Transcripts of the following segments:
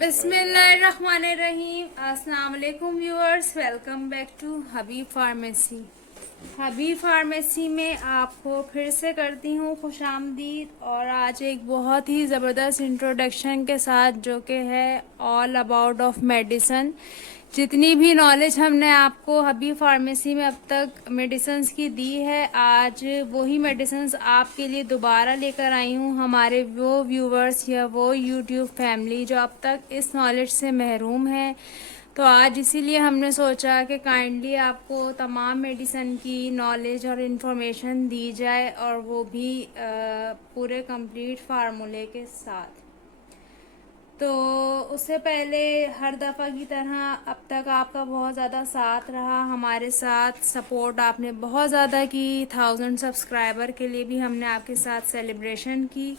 बिस्मिल्लाहिर्रहमानिर्रहीम। अस्सलाम वालेकुम viewers, welcome back to Habib Pharmacy. Habib Pharmacy में आपको फिर से करती हूँ खुशामदीद। और आज एक बहुत ही ज़बरदस्त इंट्रोडक्शन के साथ, जो कि है ऑल अबाउट ऑफ मेडिसन। जितनी भी नॉलेज हमने आपको हबीब फार्मेसी में अब तक मेडिसिन्स की दी है, आज वही मेडिसिन्स आपके लिए दोबारा लेकर आई हूँ। हमारे वो व्यूवर्स या वो यूट्यूब फैमिली जो अब तक इस नॉलेज से महरूम है, तो आज इसीलिए हमने सोचा कि काइंडली आपको तमाम मेडिसिन की नॉलेज और इन्फॉर्मेशन दी जाए, और वो भी पूरे कंप्लीट फार्मूले के साथ। तो उससे पहले हर दफ़ा की तरह अब तक आपका बहुत ज़्यादा साथ रहा, हमारे साथ सपोर्ट आपने बहुत ज़्यादा की। 1000 सब्सक्राइबर के लिए भी हमने आपके साथ सेलिब्रेशन की,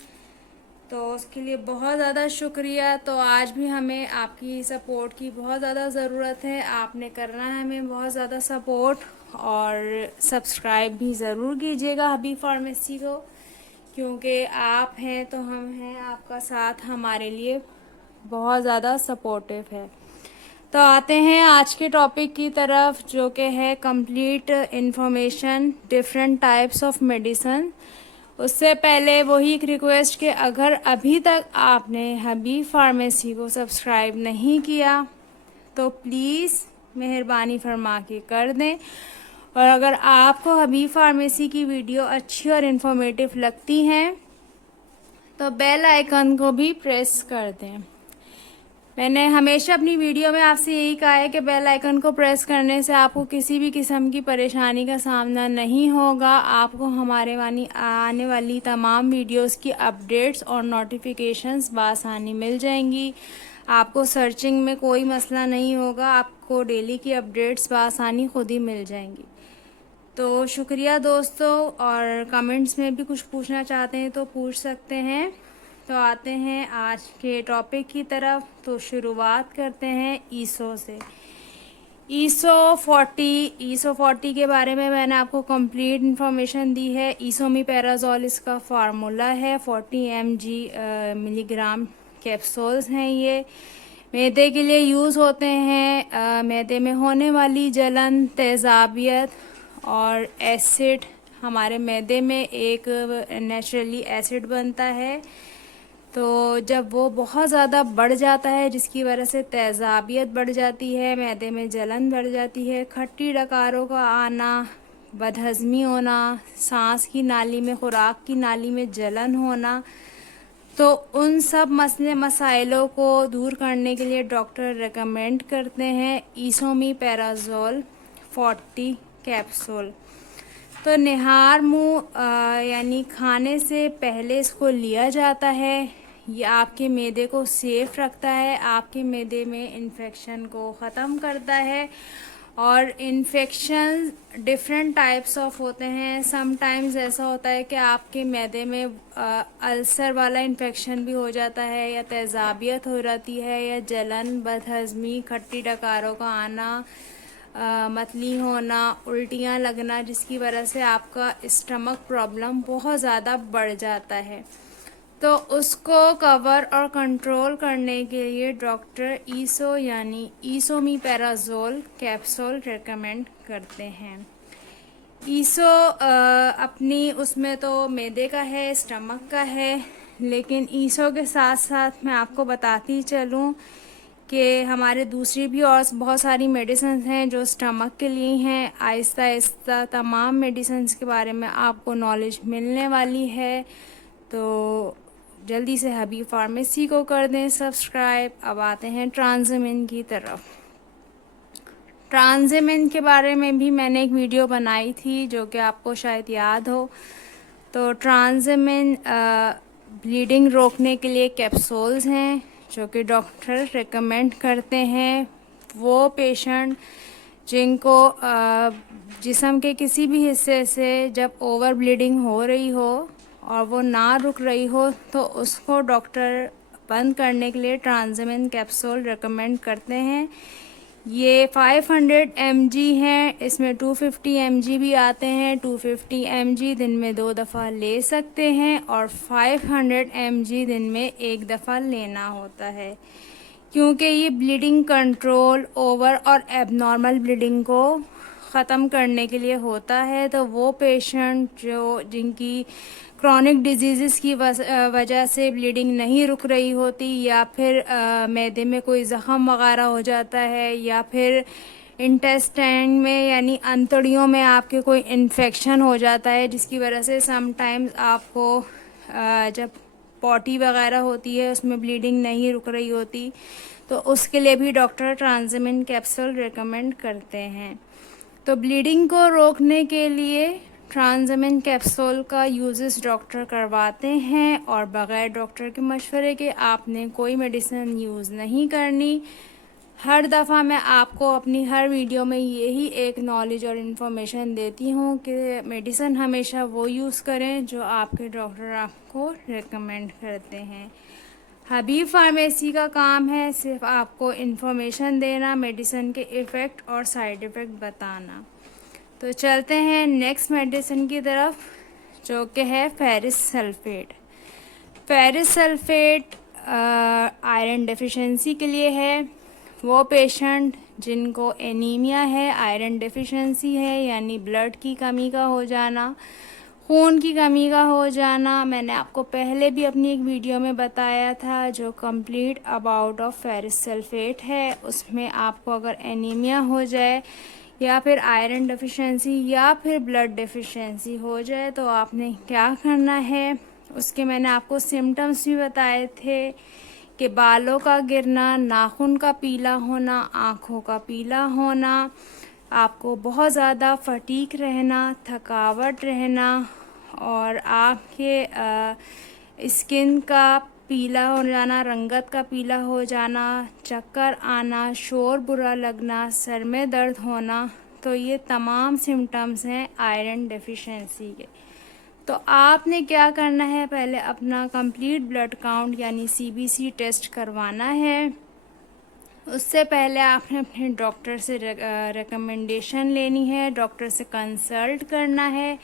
तो उसके लिए बहुत ज़्यादा शुक्रिया। तो आज भी हमें आपकी सपोर्ट की बहुत ज़्यादा ज़रूरत है। आपने करना है हमें बहुत ज़्यादा सपोर्ट, और सब्सक्राइब भी ज़रूर कीजिएगा हबीब फार्मेसी को, क्योंकि आप हैं तो हम हैं। आपका साथ हमारे लिए बहुत ज़्यादा सपोर्टिव है। तो आते हैं आज के टॉपिक की तरफ, जो कि है complete information different types of medicine. उससे पहले वही एक रिक्वेस्ट कि अगर अभी तक आपने हबीब फार्मेसी को सब्सक्राइब नहीं किया तो प्लीज़ मेहरबानी फरमा के कर दें। और अगर आपको हबीब फार्मेसी की वीडियो अच्छी और इन्फॉर्मेटिव लगती हैं तो बेल आइकन को भी प्रेस कर दें। मैंने हमेशा अपनी वीडियो में आपसे यही कहा है कि बेल आइकन को प्रेस करने से आपको किसी भी किस्म की परेशानी का सामना नहीं होगा। आपको हमारे आने वाली तमाम वीडियोस की अपडेट्स और नोटिफिकेशंस बासानी मिल जाएंगी। आपको सर्चिंग में कोई मसला नहीं होगा, आपको डेली की अपडेट्स बासानी खुद ही मिल जाएंगी। तो शुक्रिया दोस्तों, और कमेंट्स में भी कुछ पूछना चाहते हैं तो पूछ सकते हैं। तो आते हैं आज के टॉपिक की तरफ। तो शुरुआत करते हैं ईसो से। ईसो 40 के बारे में मैंने आपको कंप्लीट इन्फॉर्मेशन दी है। ईसोमीपेराजोल इसका फार्मूला है। 40 मिलीग्राम कैप्सूल्स हैं। ये मैदे के लिए यूज़ होते हैं। मैदे में होने वाली जलन, तेज़ाबियत और एसिड, हमारे मैदे में एक नेचुरली एसिड बनता है, तो जब वो बहुत ज़्यादा बढ़ जाता है जिसकी वजह से तेज़ाबियत बढ़ जाती है, मैदे में जलन बढ़ जाती है, खट्टी डकारों का आना, बदहज़मी होना, सांस की नाली में, खुराक की नाली में जलन होना, तो उन सब मसाइलों को दूर करने के लिए डॉक्टर रेकमेंड करते हैं ईसोमीपेराजोल 40 कैप्सूल। तो निहार मुँह यानी खाने से पहले इसको लिया जाता है। ये आपके मैदे को सेफ रखता है, आपके मैदे में इन्फेक्शन को ख़त्म करता है। और इन्फेक्शन डिफरेंट टाइप्स ऑफ होते हैं। समटाइम्स ऐसा होता है कि आपके मैदे में अल्सर वाला इन्फेक्शन भी हो जाता है, या तेज़ाबियत हो जाती है, या जलन, बदहज़मी, खट्टी डकारों का आना, मतली होना, उल्टियाँ लगना, जिसकी वजह से आपका स्टमक प्रॉब्लम बहुत ज़्यादा बढ़ जाता है। तो उसको कवर और कंट्रोल करने के लिए डॉक्टर ईसो यानी ईसोमीपेराजोल कैप्सूल रेकमेंड करते हैं। ईसो अपनी उसमें तो मैदे का है, स्टमक का है, लेकिन ईसो के साथ साथ मैं आपको बताती चलूँ कि हमारे दूसरी भी और बहुत सारी मेडिसिन हैं जो स्टमक के लिए हैं। आहिस्ता आहिस्ता तमाम मेडिसिन के बारे में आपको नॉलेज मिलने वाली है, तो जल्दी से हबीब फार्मेसी को कर दें सब्सक्राइब। अब आते हैं ट्रांज़ामिन की तरफ। ट्रांज़ामिन के बारे में भी मैंने एक वीडियो बनाई थी जो कि आपको शायद याद हो। तो ट्रांज़ामिन ब्लीडिंग रोकने के लिए कैप्सूल्स हैं जो कि डॉक्टर रेकमेंड करते हैं। वो पेशेंट जिनको जिस्म के किसी भी हिस्से से जब ओवर ब्लीडिंग हो रही हो और वो ना रुक रही हो, तो उसको डॉक्टर बंद करने के लिए ट्रांज़ामिन कैप्सूल रेकमेंड करते हैं। ये 500 mg हैं, इसमें 250 mg भी आते हैं। 250 mg दिन में 2 दफ़ा ले सकते हैं, और 500 mg दिन में 1 दफ़ा लेना होता है। क्योंकि ये ब्लीडिंग कंट्रोल, ओवर और एबनॉर्मल ब्लीडिंग को ख़त्म करने के लिए होता है। तो वो पेशेंट जिनकी क्रॉनिक डिजीज़ की वजह से ब्लीडिंग नहीं रुक रही होती, या फिर मैदे में कोई ज़ख़म वगैरह हो जाता है, या फिर इंटेस्टाइन में यानी अंतड़ियों में आपके कोई इन्फेक्शन हो जाता है, जिसकी वजह से समटाइम्स आपको जब पॉटी वगैरह होती है उसमें ब्लीडिंग नहीं रुक रही होती, तो उसके लिए भी डॉक्टर ट्रांसमिन कैप्सूल रिकमेंड करते हैं। तो ब्लीडिंग को रोकने के लिए ट्रांसमिन कैप्सूल का यूजेस डॉक्टर करवाते हैं, और बग़ैर डॉक्टर के मशवरे के आपने कोई मेडिसिन यूज़ नहीं करनी। हर दफ़ा मैं आपको अपनी हर वीडियो में यही एक नॉलेज और इन्फॉर्मेशन देती हूँ कि मेडिसिन हमेशा वो यूज़ करें जो आपके डॉक्टर आपको रेकमेंड करते हैं। हबीब फार्मेसी का काम है सिर्फ आपको इन्फॉर्मेशन देना, मेडिसिन के इफ़ेक्ट और साइड इफ़ेक्ट बताना। तो चलते हैं नेक्स्ट मेडिसिन की तरफ, जो कि है ferrous sulphate. Ferrous sulphate iron deficiency के लिए है। वो पेशेंट जिनको एनीमिया है, आयरन डेफिशिएंसी है, यानी ब्लड की कमी का हो जाना, खून की कमी का हो जाना। मैंने आपको पहले भी अपनी एक वीडियो में बताया था जो complete about of ferrous sulphate है। उसमें आपको अगर एनीमिया हो जाए, या फिर आयरन डेफिशिएंसी, या फिर ब्लड डेफिशिएंसी हो जाए, तो आपने क्या करना है, उसके मैंने आपको सिम्टम्स भी बताए थे कि बालों का गिरना, नाखून का पीला होना, आँखों का पीला होना, आपको बहुत ज़्यादा फटीक रहना, थकावट रहना, और आपके स्किन का पीला हो जाना, रंगत का पीला हो जाना, चक्कर आना, शोर बुरा लगना, सर में दर्द होना। तो ये तमाम सिम्टम्स हैं आयरन डेफिशिएंसी के। तो आपने क्या करना है, पहले अपना कंप्लीट ब्लड काउंट यानी सीबीसी टेस्ट करवाना है। उससे पहले आपने अपने डॉक्टर से रिकमेंडेशन लेनी है, डॉक्टर से कंसल्ट करना है।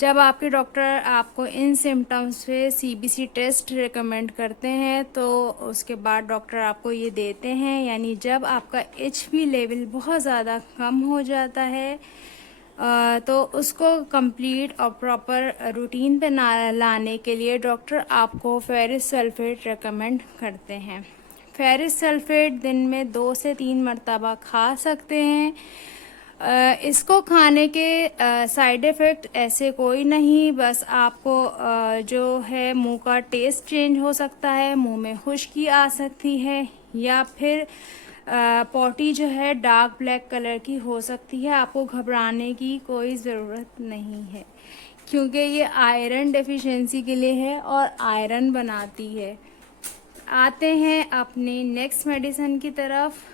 जब आपके डॉक्टर आपको इन सिम्टम्स पे सीबीसी टेस्ट रिकमेंड करते हैं, तो उसके बाद डॉक्टर आपको ये देते हैं, यानी जब आपका एचबी लेवल बहुत ज़्यादा कम हो जाता है, तो उसको कंप्लीट और प्रॉपर रूटीन पे लाने के लिए डॉक्टर आपको फेरिस सल्फेट रेकमेंड करते हैं। फेरिस सल्फेट दिन में 2 से 3 मरतबा खा सकते हैं। इसको खाने के साइड इफ़ेक्ट ऐसे कोई नहीं, बस आपको जो है मुंह का टेस्ट चेंज हो सकता है, मुंह में खुश्की आ सकती है, या फिर पॉटी जो है डार्क ब्लैक कलर की हो सकती है। आपको घबराने की कोई ज़रूरत नहीं है, क्योंकि ये आयरन डेफिशिएंसी के लिए है और आयरन बनाती है। आते हैं अपनी नेक्स्ट मेडिसिन की तरफ,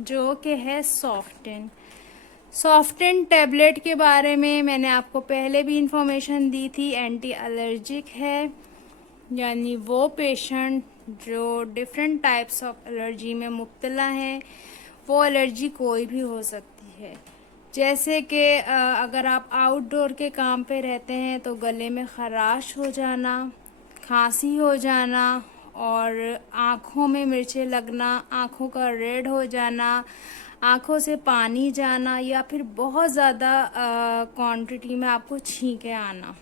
जो कि है सॉफ्टेन। सॉफ्टेन टैबलेट के बारे में मैंने आपको पहले भी इंफॉर्मेशन दी थी। एंटी एलर्जिक है, यानी वो पेशेंट जो डिफरेंट टाइप्स ऑफ एलर्जी में मुब्तला हैं। वो एलर्जी कोई भी हो सकती है, जैसे कि अगर आप आउटडोर के काम पे रहते हैं तो गले में ख़राश हो जाना, खांसी हो जाना, और आँखों में मिर्चें लगना, आँखों का रेड हो जाना, आँखों से पानी जाना, या फिर बहुत ज़्यादा क्वांटिटी में आपको छींकें आना।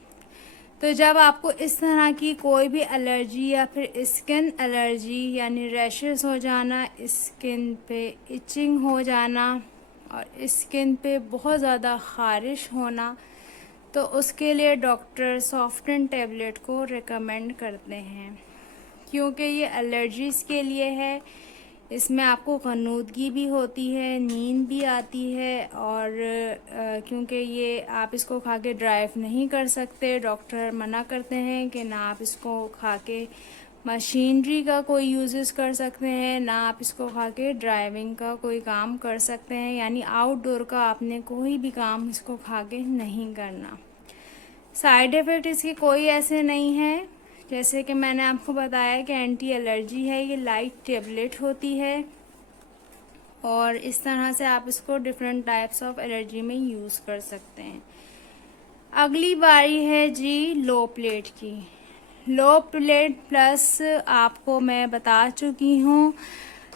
तो जब आपको इस तरह की कोई भी एलर्जी या फिर स्किन एलर्जी यानी रैशेस हो जाना, स्किन पे इचिंग हो जाना, और स्किन पे बहुत ज़्यादा ख़ारिश होना, तो उसके लिए डॉक्टर सॉफ्टेन टैबलेट को रेकमेंड करते हैं, क्योंकि ये एलर्जीज़ के लिए है। इसमें आपको ग़नूदगी भी होती है, नींद भी आती है, और क्योंकि ये आप इसको खा के ड्राइव नहीं कर सकते, डॉक्टर मना करते हैं कि ना आप इसको खा के मशीनरी का कोई यूजेस कर सकते हैं, ना आप इसको खा के ड्राइविंग का कोई काम कर सकते हैं, यानी आउटडोर का आपने कोई भी काम इसको खा के नहीं करना। साइड इफ़ेक्ट इसके कोई ऐसे नहीं है, जैसे कि मैंने आपको बताया कि एंटी एलर्जी है, ये लाइट टेबलेट होती है, और इस तरह से आप इसको डिफरेंट टाइप्स ऑफ एलर्जी में यूज़ कर सकते हैं। अगली बारी है जी लो प्लेट की। लो प्लेट प्लस आपको मैं बता चुकी हूँ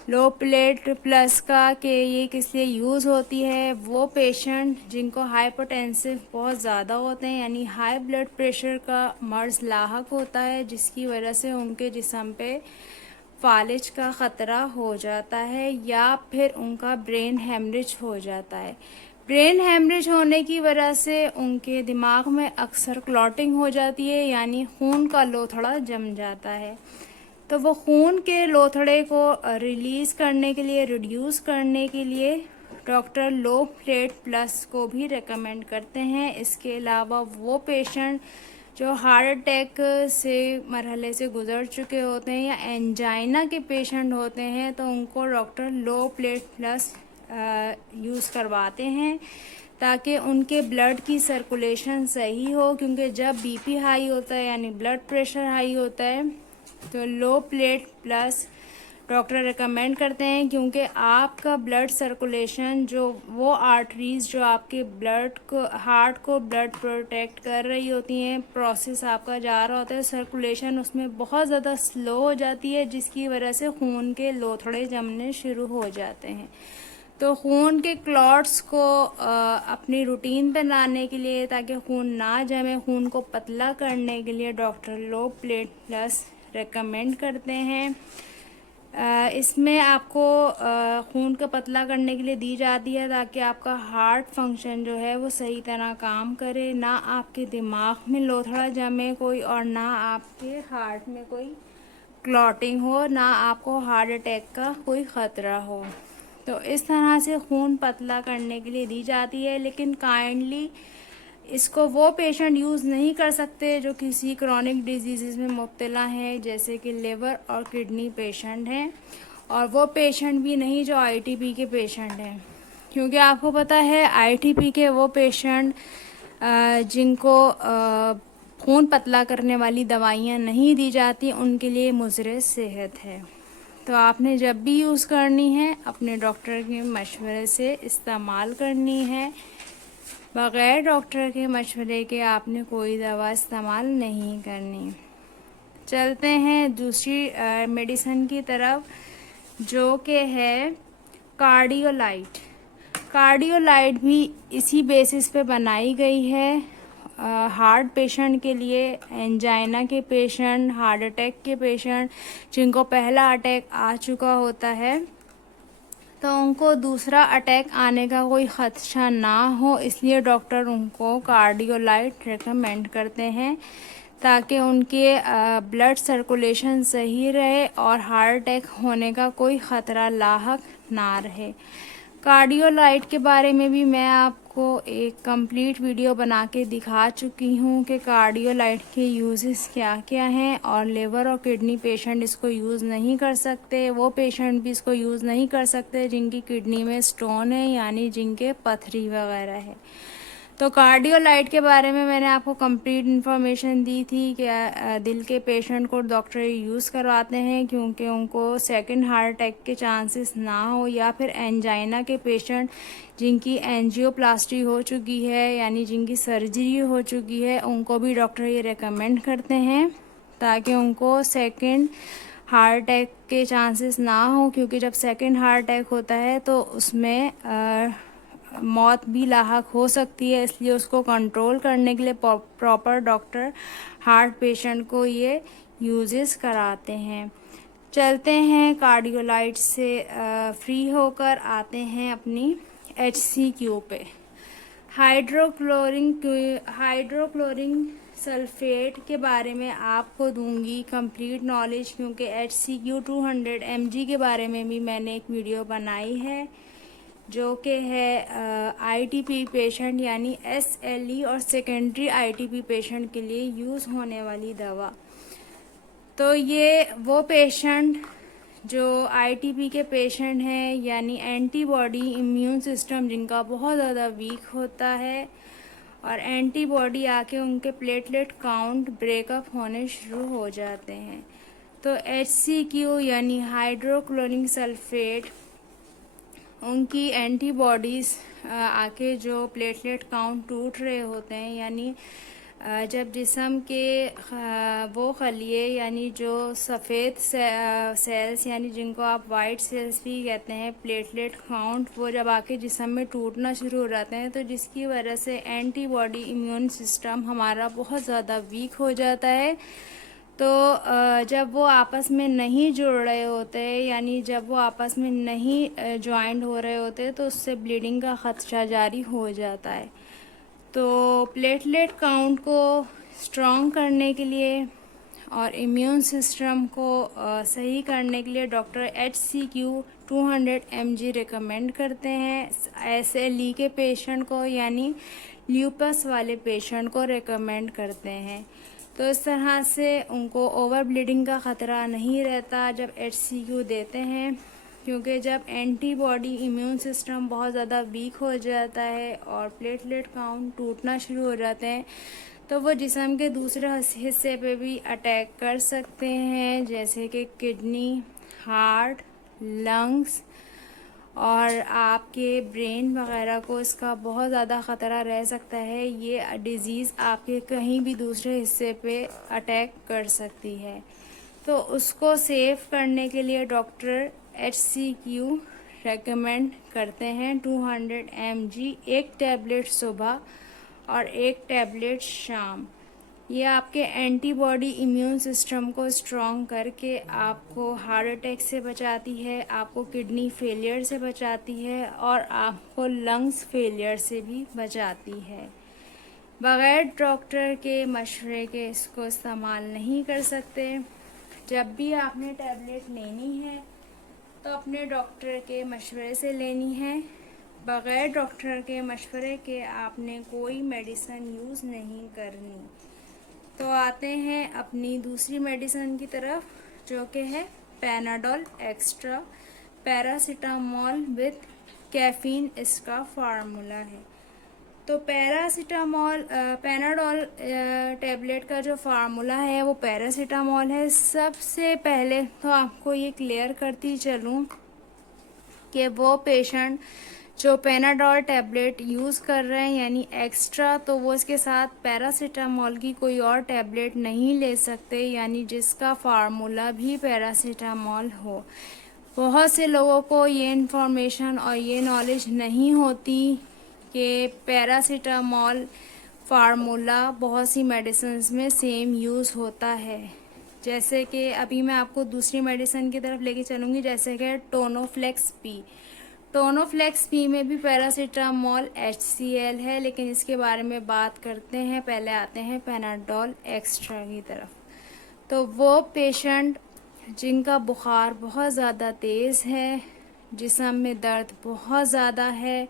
लो प्लेट प्लस का कि ये किस लिए यूज़ होती है, वो पेशेंट जिनको हाइपरटेंसिव बहुत ज़्यादा होते हैं यानी हाई ब्लड प्रेशर का मर्ज़ लाहक होता है, जिसकी वजह से उनके जिस्म पे फालिज का ख़तरा हो जाता है या फिर उनका ब्रेन हेमरेज हो जाता है। ब्रेन हेमरेज होने की वजह से उनके दिमाग में अक्सर क्लॉटिंग हो जाती है यानी खून का लोथड़ा जम जाता है। तो वो खून के लोथड़े को रिलीज़ करने के लिए, रिड्यूस करने के लिए डॉक्टर लो प्लेट प्लस को भी रेकमेंड करते हैं। इसके अलावा वो पेशेंट जो हार्ट अटैक से मरहले से गुज़र चुके होते हैं या एंजाइना के पेशेंट होते हैं तो उनको डॉक्टर लो प्लेट प्लस यूज़ करवाते हैं ताकि उनके ब्लड की सर्कुलेशन सही हो, क्योंकि जब बीपी हाई होता है यानी ब्लड प्रेशर हाई होता है तो लो प्लेट प्लस डॉक्टर रिकमेंड करते हैं, क्योंकि आपका ब्लड सर्कुलेशन जो वो आर्टरीज़ जो आपके ब्लड को, हार्ट को ब्लड प्रोटेक्ट कर रही होती हैं, प्रोसेस आपका जा रहा होता है, सर्कुलेशन उसमें बहुत ज़्यादा स्लो हो जाती है, जिसकी वजह से खून के लोथड़े जमने शुरू हो जाते हैं। तो खून के क्लॉट्स को अपनी रूटीन पे लाने के लिए, ताकि खून ना जमे, खून को पतला करने के लिए डॉक्टर लो प्लेट प्लस रेकमेंड करते हैं। इसमें आपको खून को पतला करने के लिए दी जाती है ताकि आपका हार्ट फंक्शन जो है वो सही तरह काम करे, ना आपके दिमाग में लोथड़ा जमे कोई, और ना आपके हार्ट में कोई क्लॉटिंग हो, ना आपको हार्ट अटैक का कोई ख़तरा हो। तो इस तरह से खून पतला करने के लिए दी जाती है, लेकिन काइंडली इसको वो पेशेंट यूज़ नहीं कर सकते जो किसी क्रॉनिक डिजीज़ में मुब्तला हैं, जैसे कि लिवर और किडनी पेशेंट हैं, और वो पेशेंट भी नहीं जो आईटीपी के पेशेंट हैं, क्योंकि आपको पता है आईटीपी के वो पेशेंट जिनको खून पतला करने वाली दवाइयाँ नहीं दी जाती, उनके लिए मुज़र सेहत है। तो आपने जब भी यूज़ करनी है अपने डॉक्टर के मशवरे से इस्तेमाल करनी है। बग़ैर डॉक्टर के मशवरे के आपने कोई दवा इस्तेमाल नहीं करनी। चलते हैं दूसरी मेडिसिन की तरफ, जो कि है कार्डियोलाइट। कार्डियोलाइट भी इसी बेसिस पे बनाई गई है, हार्ट पेशेंट के लिए, एंजाइना के पेशेंट, हार्ट अटैक के पेशेंट जिनको पहला अटैक आ चुका होता है तो उनको दूसरा अटैक आने का कोई ख़दशा ना हो, इसलिए डॉक्टर उनको कार्डियोलाइट रेकमेंड करते हैं ताकि उनके ब्लड सर्कुलेशन सही रहे और हार्ट अटैक होने का कोई ख़तरा लाहक ना रहे। कार्डियोलाइट के बारे में भी मैं आपको एक कंप्लीट वीडियो बना के दिखा चुकी हूँ कि कार्डियोलाइट के यूजेस क्या क्या हैं, और लिवर और किडनी पेशेंट इसको यूज़ नहीं कर सकते। वो पेशेंट भी इसको यूज़ नहीं कर सकते जिनकी किडनी में स्टोन है यानी जिनके पथरी वगैरह है। तो कार्डियोलाइट के बारे में मैंने आपको कंप्लीट इन्फॉर्मेशन दी थी कि दिल के पेशेंट को डॉक्टर यूज़ करवाते हैं क्योंकि उनको सेकंड हार्ट अटैक के चांसेस ना हो, या फिर एंजाइना के पेशेंट जिनकी एंजियोप्लास्टी हो चुकी है यानी जिनकी सर्जरी हो चुकी है, उनको भी डॉक्टर ये रेकमेंड करते हैं ताकि उनको सेकंड हार्ट अटैक के चांसेस ना हो, क्योंकि जब सेकंड हार्ट अटैक होता है तो उसमें मौत भी लाहक हो सकती है, इसलिए उसको कंट्रोल करने के लिए प्रॉपर डॉक्टर हार्ट पेशेंट को ये यूजेस कराते हैं। चलते हैं कार्डियोलाइट से फ्री होकर आते हैं अपनी HCQ पे। हाइड्रोक्लोरिक सल्फेट के बारे में आपको दूंगी कंप्लीट नॉलेज, क्योंकि HCQ 200 mg के बारे में भी मैंने एक वीडियो बनाई है जो कि है आईटीपी पेशेंट यानी SLE और सेकेंडरी आईटीपी पेशेंट के लिए यूज़ होने वाली दवा। तो ये वो पेशेंट जो आईटीपी के पेशेंट हैं यानी एंटीबॉडी इम्यून सिस्टम जिनका बहुत ज़्यादा वीक होता है और एंटीबॉडी आके उनके प्लेटलेट काउंट ब्रेकअप होने शुरू हो जाते हैं, तो HCQ यानी हाइड्रोक्लोरिक सल्फेट उनकी एंटीबॉडीज़ आके जो प्लेटलेट काउंट टूट रहे होते हैं यानी जब जिस्म के वो खलिए यानी जो सफ़ेद सेल्स यानी जिनको आप वाइट सेल्स भी कहते हैं, प्लेटलेट काउंट, वो जब आके जिस्म में टूटना शुरू हो जाते हैं तो जिसकी वजह से एंटीबॉडी इम्यून सिस्टम हमारा बहुत ज़्यादा वीक हो जाता है। तो जब वो आपस में नहीं जुड़ रहे होते यानी जब वो आपस में नहीं जॉइंट हो रहे होते तो उससे ब्लीडिंग का ख़दशा जारी हो जाता है। तो प्लेटलेट काउंट को स्ट्रॉन्ग करने के लिए और इम्यून सिस्टम को सही करने के लिए डॉक्टर HCQ 200 mg रिकमेंड करते हैं। ऐसे ली के पेशेंट को यानी ल्यूपस वाले पेशेंट को रिकमेंड करते हैं। तो इस तरह से उनको ओवर ब्लीडिंग का ख़तरा नहीं रहता जब HCQ देते हैं, क्योंकि जब एंटीबॉडी इम्यून सिस्टम बहुत ज़्यादा वीक हो जाता है और प्लेटलेट काउंट टूटना शुरू हो जाते हैं तो वो जिस्म के दूसरे हिस्से पे भी अटैक कर सकते हैं, जैसे कि किडनी, हार्ट, लंग्स और आपके ब्रेन वगैरह को इसका बहुत ज़्यादा ख़तरा रह सकता है। ये डिज़ीज़ आपके कहीं भी दूसरे हिस्से पे अटैक कर सकती है। तो उसको सेव करने के लिए डॉक्टर HCQ रेकमेंड करते हैं 200 mg, एक टैबलेट सुबह और एक टैबलेट शाम। ये आपके एंटीबॉडी इम्यून सिस्टम को स्ट्रॉन्ग करके आपको हार्ट अटैक से बचाती है, आपको किडनी फेलियर से बचाती है और आपको लंग्स फेलियर से भी बचाती है। बग़ैर डॉक्टर के मशवरे के इसको इस्तेमाल नहीं कर सकते। जब भी आपने टैबलेट लेनी है तो अपने डॉक्टर के मशवरे से लेनी है। बग़ैर डॉक्टर के मशवरे के आपने कोई मेडिसिन यूज़ नहीं करनी। तो आते हैं अपनी दूसरी मेडिसिन की तरफ, जो कि है Panadol extra paracetamol with caffeine, इसका फार्मूला है। तो पैनाडोल टैबलेट का जो फार्मूला है वो पैरासीटामोल है। सबसे पहले तो आपको ये क्लियर करती चलूँ कि वो पेशेंट जो पैनाडोल टैबलेट यूज़ कर रहे हैं यानी एक्स्ट्रा, तो वो इसके साथ पैरासीटामोल की कोई और टैबलेट नहीं ले सकते, यानी जिसका फार्मूला भी पैरासीटामोल हो। बहुत से लोगों को ये इन्फॉर्मेशन और ये नॉलेज नहीं होती कि पैरासीटामोल फार्मूला बहुत सी मेडिसिन्स में सेम यूज़ होता है। जैसे कि अभी मैं आपको दूसरी मेडिसिन की तरफ लेके चलूँगी, जैसे कि टोनोफ्लेक्स पी। टोनोफ्लेक्स पी में भी पैरासीटामोल HCl है, लेकिन इसके बारे में बात करते हैं। पहले आते हैं पैनाडोल एक्स्ट्रा की तरफ। तो वो पेशेंट जिनका बुखार बहुत ज़्यादा तेज़ है, जिस्म में दर्द बहुत ज़्यादा है,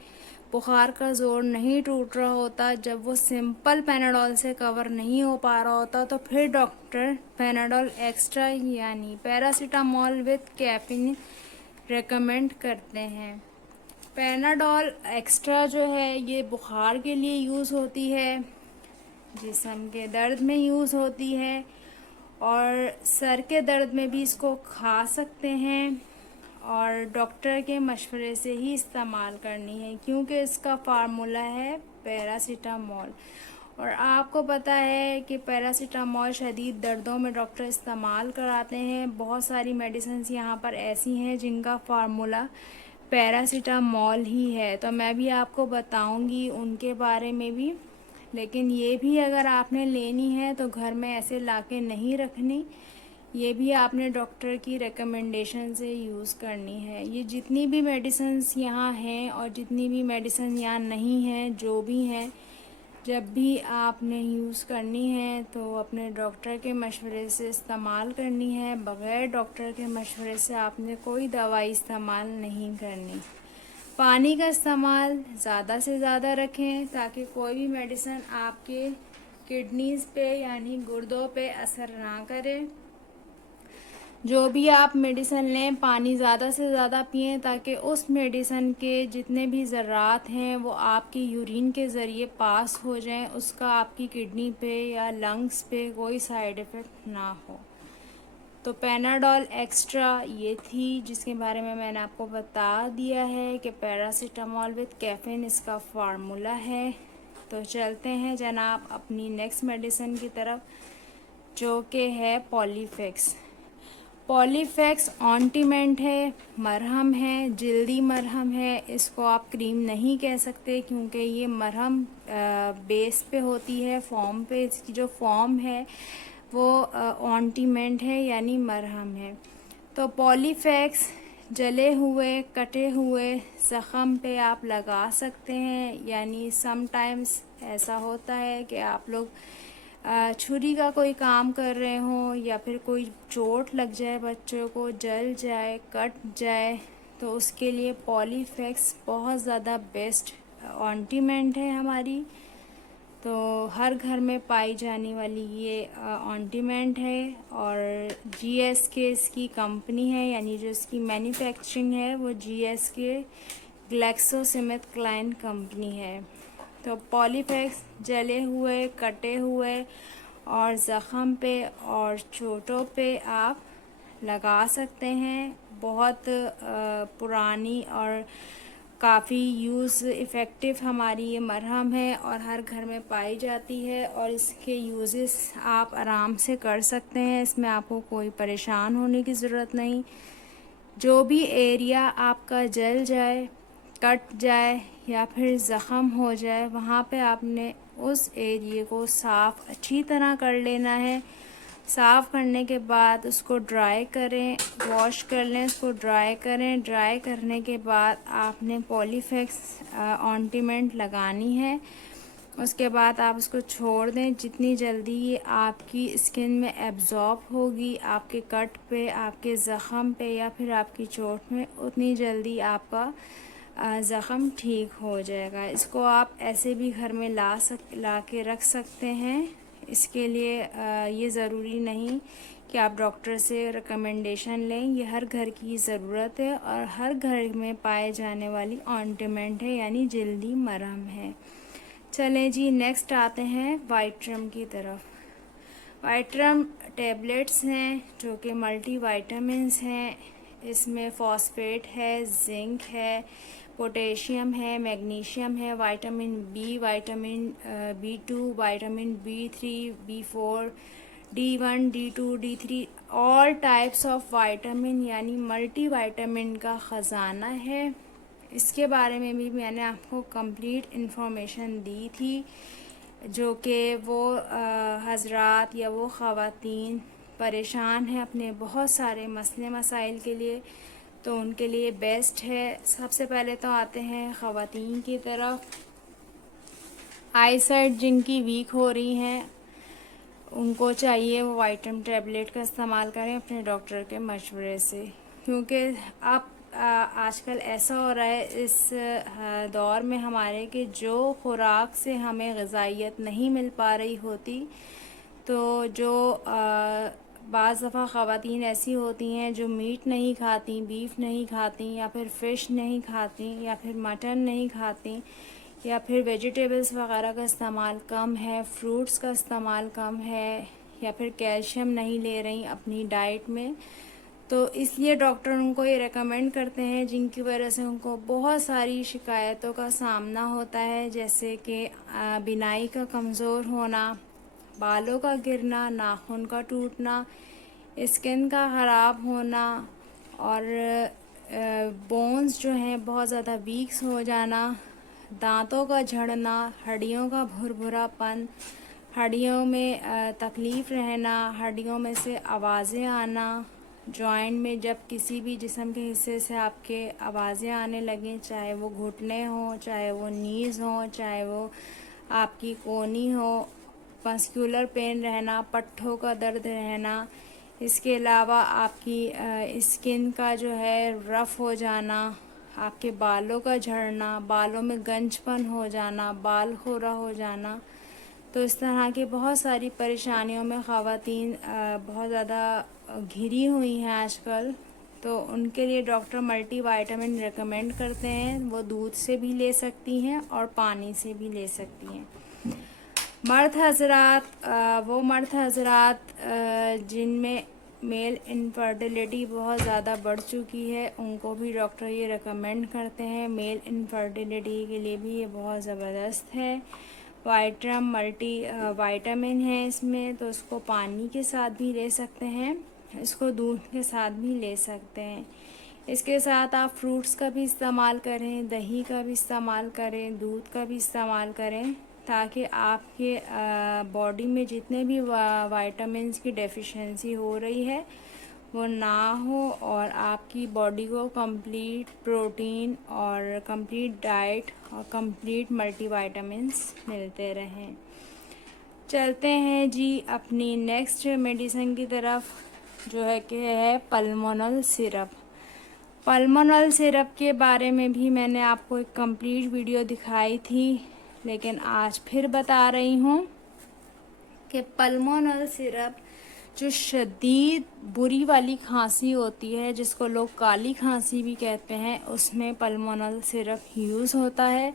बुखार का ज़ोर नहीं टूट रहा होता, जब वो सिंपल पैनाडोल से कवर नहीं हो पा रहा होता, तो फिर डॉक्टर पैनाडोल एक्स्ट्रा यानी पैरासीटामोल विद कैफीन रेकमेंड करते हैं। पैनाडोल एक्स्ट्रा जो है ये बुखार के लिए यूज़ होती है, जिस्म के दर्द में यूज़ होती है और सर के दर्द में भी इसको खा सकते हैं और डॉक्टर के मशवरे से ही इस्तेमाल करनी है, क्योंकि इसका फार्मूला है पैरासीटामोल। और आपको पता है कि पैरासीटामोल शदीद दर्दों में डॉक्टर इस्तेमाल कराते हैं। बहुत सारी मेडिसिन्स यहाँ पर ऐसी हैं जिनका फार्मूला पैरासीटामोल ही है, तो मैं भी आपको बताऊंगी उनके बारे में भी। लेकिन ये भी अगर आपने लेनी है तो घर में ऐसे लाके नहीं रखनी, ये भी आपने डॉक्टर की रिकमेंडेशन से यूज़ करनी है। ये जितनी भी मेडिसिन्स यहाँ हैं और जितनी भी मेडिसिन यहाँ नहीं हैं, जो भी हैं, जब भी आपने यूज़ करनी है तो अपने डॉक्टर के मशवरे से इस्तेमाल करनी है। बग़ैर डॉक्टर के मशवरे से आपने कोई दवाई इस्तेमाल नहीं करनी। पानी का इस्तेमाल ज़्यादा से ज़्यादा रखें ताकि कोई भी मेडिसिन आपके किडनीज़ पे यानी गुर्दों पे असर ना करे। जो भी आप मेडिसिन लें पानी ज़्यादा से ज़्यादा पिएं ताकि उस मेडिसिन के जितने भी ज़र्रात हैं वो आपकी यूरिन के ज़रिए पास हो जाएं, उसका आपकी किडनी पे या लंग्स पे कोई साइड इफ़ेक्ट ना हो। तो पैनाडोल एक्स्ट्रा ये थी जिसके बारे में मैंने आपको बता दिया है कि पैरासीटामोल विद कैफीन इसका फार्मूला है। तो चलते हैं जनाब अपनी नेक्स्ट मेडिसिन की तरफ, जो कि है पॉलीफेक्स। पॉलीफेक्स ऑइंटमेंट है, मरहम है, जल्दी मरहम है। इसको आप क्रीम नहीं कह सकते क्योंकि ये मरहम बेस पे होती है, फॉर्म पे। इसकी जो फॉर्म है वो ऑइंटमेंट है यानी मरहम है। तो पॉलीफेक्स जले हुए कटे हुए ज़ख़म पे आप लगा सकते हैं। यानी समटाइम्स ऐसा होता है कि आप लोग छुरी का कोई काम कर रहे हों या फिर कोई चोट लग जाए, बच्चों को जल जाए, कट जाए, तो उसके लिए पॉलीफेक्स बहुत ज़्यादा बेस्ट ऑइंटमेंट है हमारी। तो हर घर में पाई जाने वाली ये ऑइंटमेंट है और जीएसके इसकी कंपनी है, यानी जो इसकी मैन्युफैक्चरिंग है वो जीएसके ग्लैक्सोस्मिथक्लाइन कंपनी है। तो पॉलीफेक्स जले हुए कटे हुए और ज़ख़म पे और चोटों पे आप लगा सकते हैं। बहुत पुरानी और काफ़ी यूज़ इफ़ेक्टिव हमारी ये मरहम है और हर घर में पाई जाती है और इसके यूज़ेस आप आराम से कर सकते हैं। इसमें आपको कोई परेशान होने की ज़रूरत नहीं। जो भी एरिया आपका जल जाए, कट जाए या फिर ज़ख़म हो जाए, वहाँ पे आपने उस एरिए को साफ़ अच्छी तरह कर लेना है। साफ़ करने के बाद उसको ड्राई करें, वॉश कर लें, उसको ड्राई करें। ड्राई करने के बाद आपने पॉलीफेक्स ऑइंटमेंट लगानी है। उसके बाद आप उसको छोड़ दें। जितनी जल्दी ये आपकी स्किन में एब्ज़ॉर्ब होगी आपके कट पे, आपके ज़ख़म पे या फिर आपकी चोट में, उतनी जल्दी आपका ज़ख़म ठीक हो जाएगा। इसको आप ऐसे भी घर में ला के रख सकते हैं। इसके लिए ये ज़रूरी नहीं कि आप डॉक्टर से रिकमेंडेशन लें। ये हर घर की ज़रूरत है और हर घर में पाए जाने वाली ऑइंटमेंट है, यानी जल्दी मरहम है। चलें जी, नेक्स्ट आते हैं वाइट्रम की तरफ। वाइट्रम टैबलेट्स हैं जो कि मल्टी वाइटामिन्स हैं। इसमें फॉस्फेट है, जिंक है, पोटेशियम है, मैग्नीशियम है, vitamin B, vitamin B2, vitamin B3, B4, D1, D2, D3, all types of vitamin, यानी मल्टी विटामिन का ख़जाना है। इसके बारे में भी मैंने आपको कंप्लीट इन्फॉर्मेशन दी थी, जो कि वो हज़रात या वो ख़वातीन परेशान हैं अपने बहुत सारे मसले मसाइल के लिए, तो उनके लिए बेस्ट है। सबसे पहले तो आते हैं ख़वातीन की तरफ। आईसाइट जिनकी वीक हो रही हैं, उनको चाहिए वो वाइटम टैबलेट का इस्तेमाल करें अपने डॉक्टर के मशवरे से, क्योंकि अब आजकल ऐसा हो रहा है इस दौर में हमारे कि जो खुराक से हमें ग़िज़ाइयत नहीं मिल पा रही होती, तो जो बाज़ दफ़ा ख़वातीन ऐसी होती हैं जो मीट नहीं खाती, बीफ नहीं खाती, या फिर फ़िश नहीं खाती, या फिर मटन नहीं खाती, या फिर वेजिटेबल्स वगैरह का इस्तेमाल कम है, फ्रूट्स का इस्तेमाल कम है, या फिर कैल्शियम नहीं ले रही अपनी डाइट में। तो इसलिए डॉक्टर उनको ये रेकमेंड करते हैं, जिनकी वजह से उनको बहुत सारी शिकायतों का सामना होता है, जैसे कि बिनाई का कमज़ोर होना, बालों का गिरना, नाखून का टूटना, स्किन का ख़राब होना और बोन्स जो हैं बहुत ज़्यादा वीक्स हो जाना, दांतों का झड़ना, हड्डियों का भुरभुरापन, हड्डियों में तकलीफ़ रहना, हड्डियों में से आवाज़ें आना, जॉइंट में जब किसी भी जिस्म के हिस्से से आपके आवाज़ें आने लगें, चाहे वो घुटने हों, चाहे वो नीज़ हों, चाहे वो आपकी कोहनी हो, मस्कुलर पेन रहना, पट्ठों का दर्द रहना, इसके अलावा आपकी स्किन का जो है रफ़ हो जाना, आपके बालों का झड़ना, बालों में गंजपन हो जाना, बाल खोरा हो जाना। तो इस तरह की बहुत सारी परेशानियों में ख़वातीन बहुत ज़्यादा घिरी हुई हैं आजकल। तो उनके लिए डॉक्टर मल्टी विटामिन रेकमेंड करते हैं। वो दूध से भी ले सकती हैं और पानी से भी ले सकती हैं। मर्द हज़रात, वो मर्द हज़रात जिनमें मेल इनफर्टिलिटी बहुत ज़्यादा बढ़ चुकी है, उनको भी डॉक्टर ये रेकमेंड करते हैं। मेल इनफर्टिलिटी के लिए भी ये बहुत ज़बरदस्त है। वाइटरम मल्टी वाइटामिन है इसमें, तो इसको पानी के साथ भी ले सकते हैं, इसको दूध के साथ भी ले सकते हैं। इसके साथ आप फ्रूट्स का भी इस्तेमाल करें, दही का भी इस्तेमाल करें, दूध का भी इस्तेमाल करें, ताकि आपके बॉडी में जितने भी वाइटामिन की डेफिशिएंसी हो रही है वो ना हो, और आपकी बॉडी को कंप्लीट प्रोटीन और कंप्लीट डाइट और कंप्लीट मल्टीविटामिन्स मिलते रहें। चलते हैं जी अपनी नेक्स्ट मेडिसिन की तरफ, जो है कि है पल्मोनल सिरप। पल्मोनल सिरप के बारे में भी मैंने आपको एक कंप्लीट वीडियो दिखाई थी, लेकिन आज फिर बता रही हूँ कि पल्मोनल सिरप जो शदीद बुरी वाली खांसी होती है, जिसको लोग काली खांसी भी कहते हैं, उसमें पल्मोनल सिरप यूज़ होता है।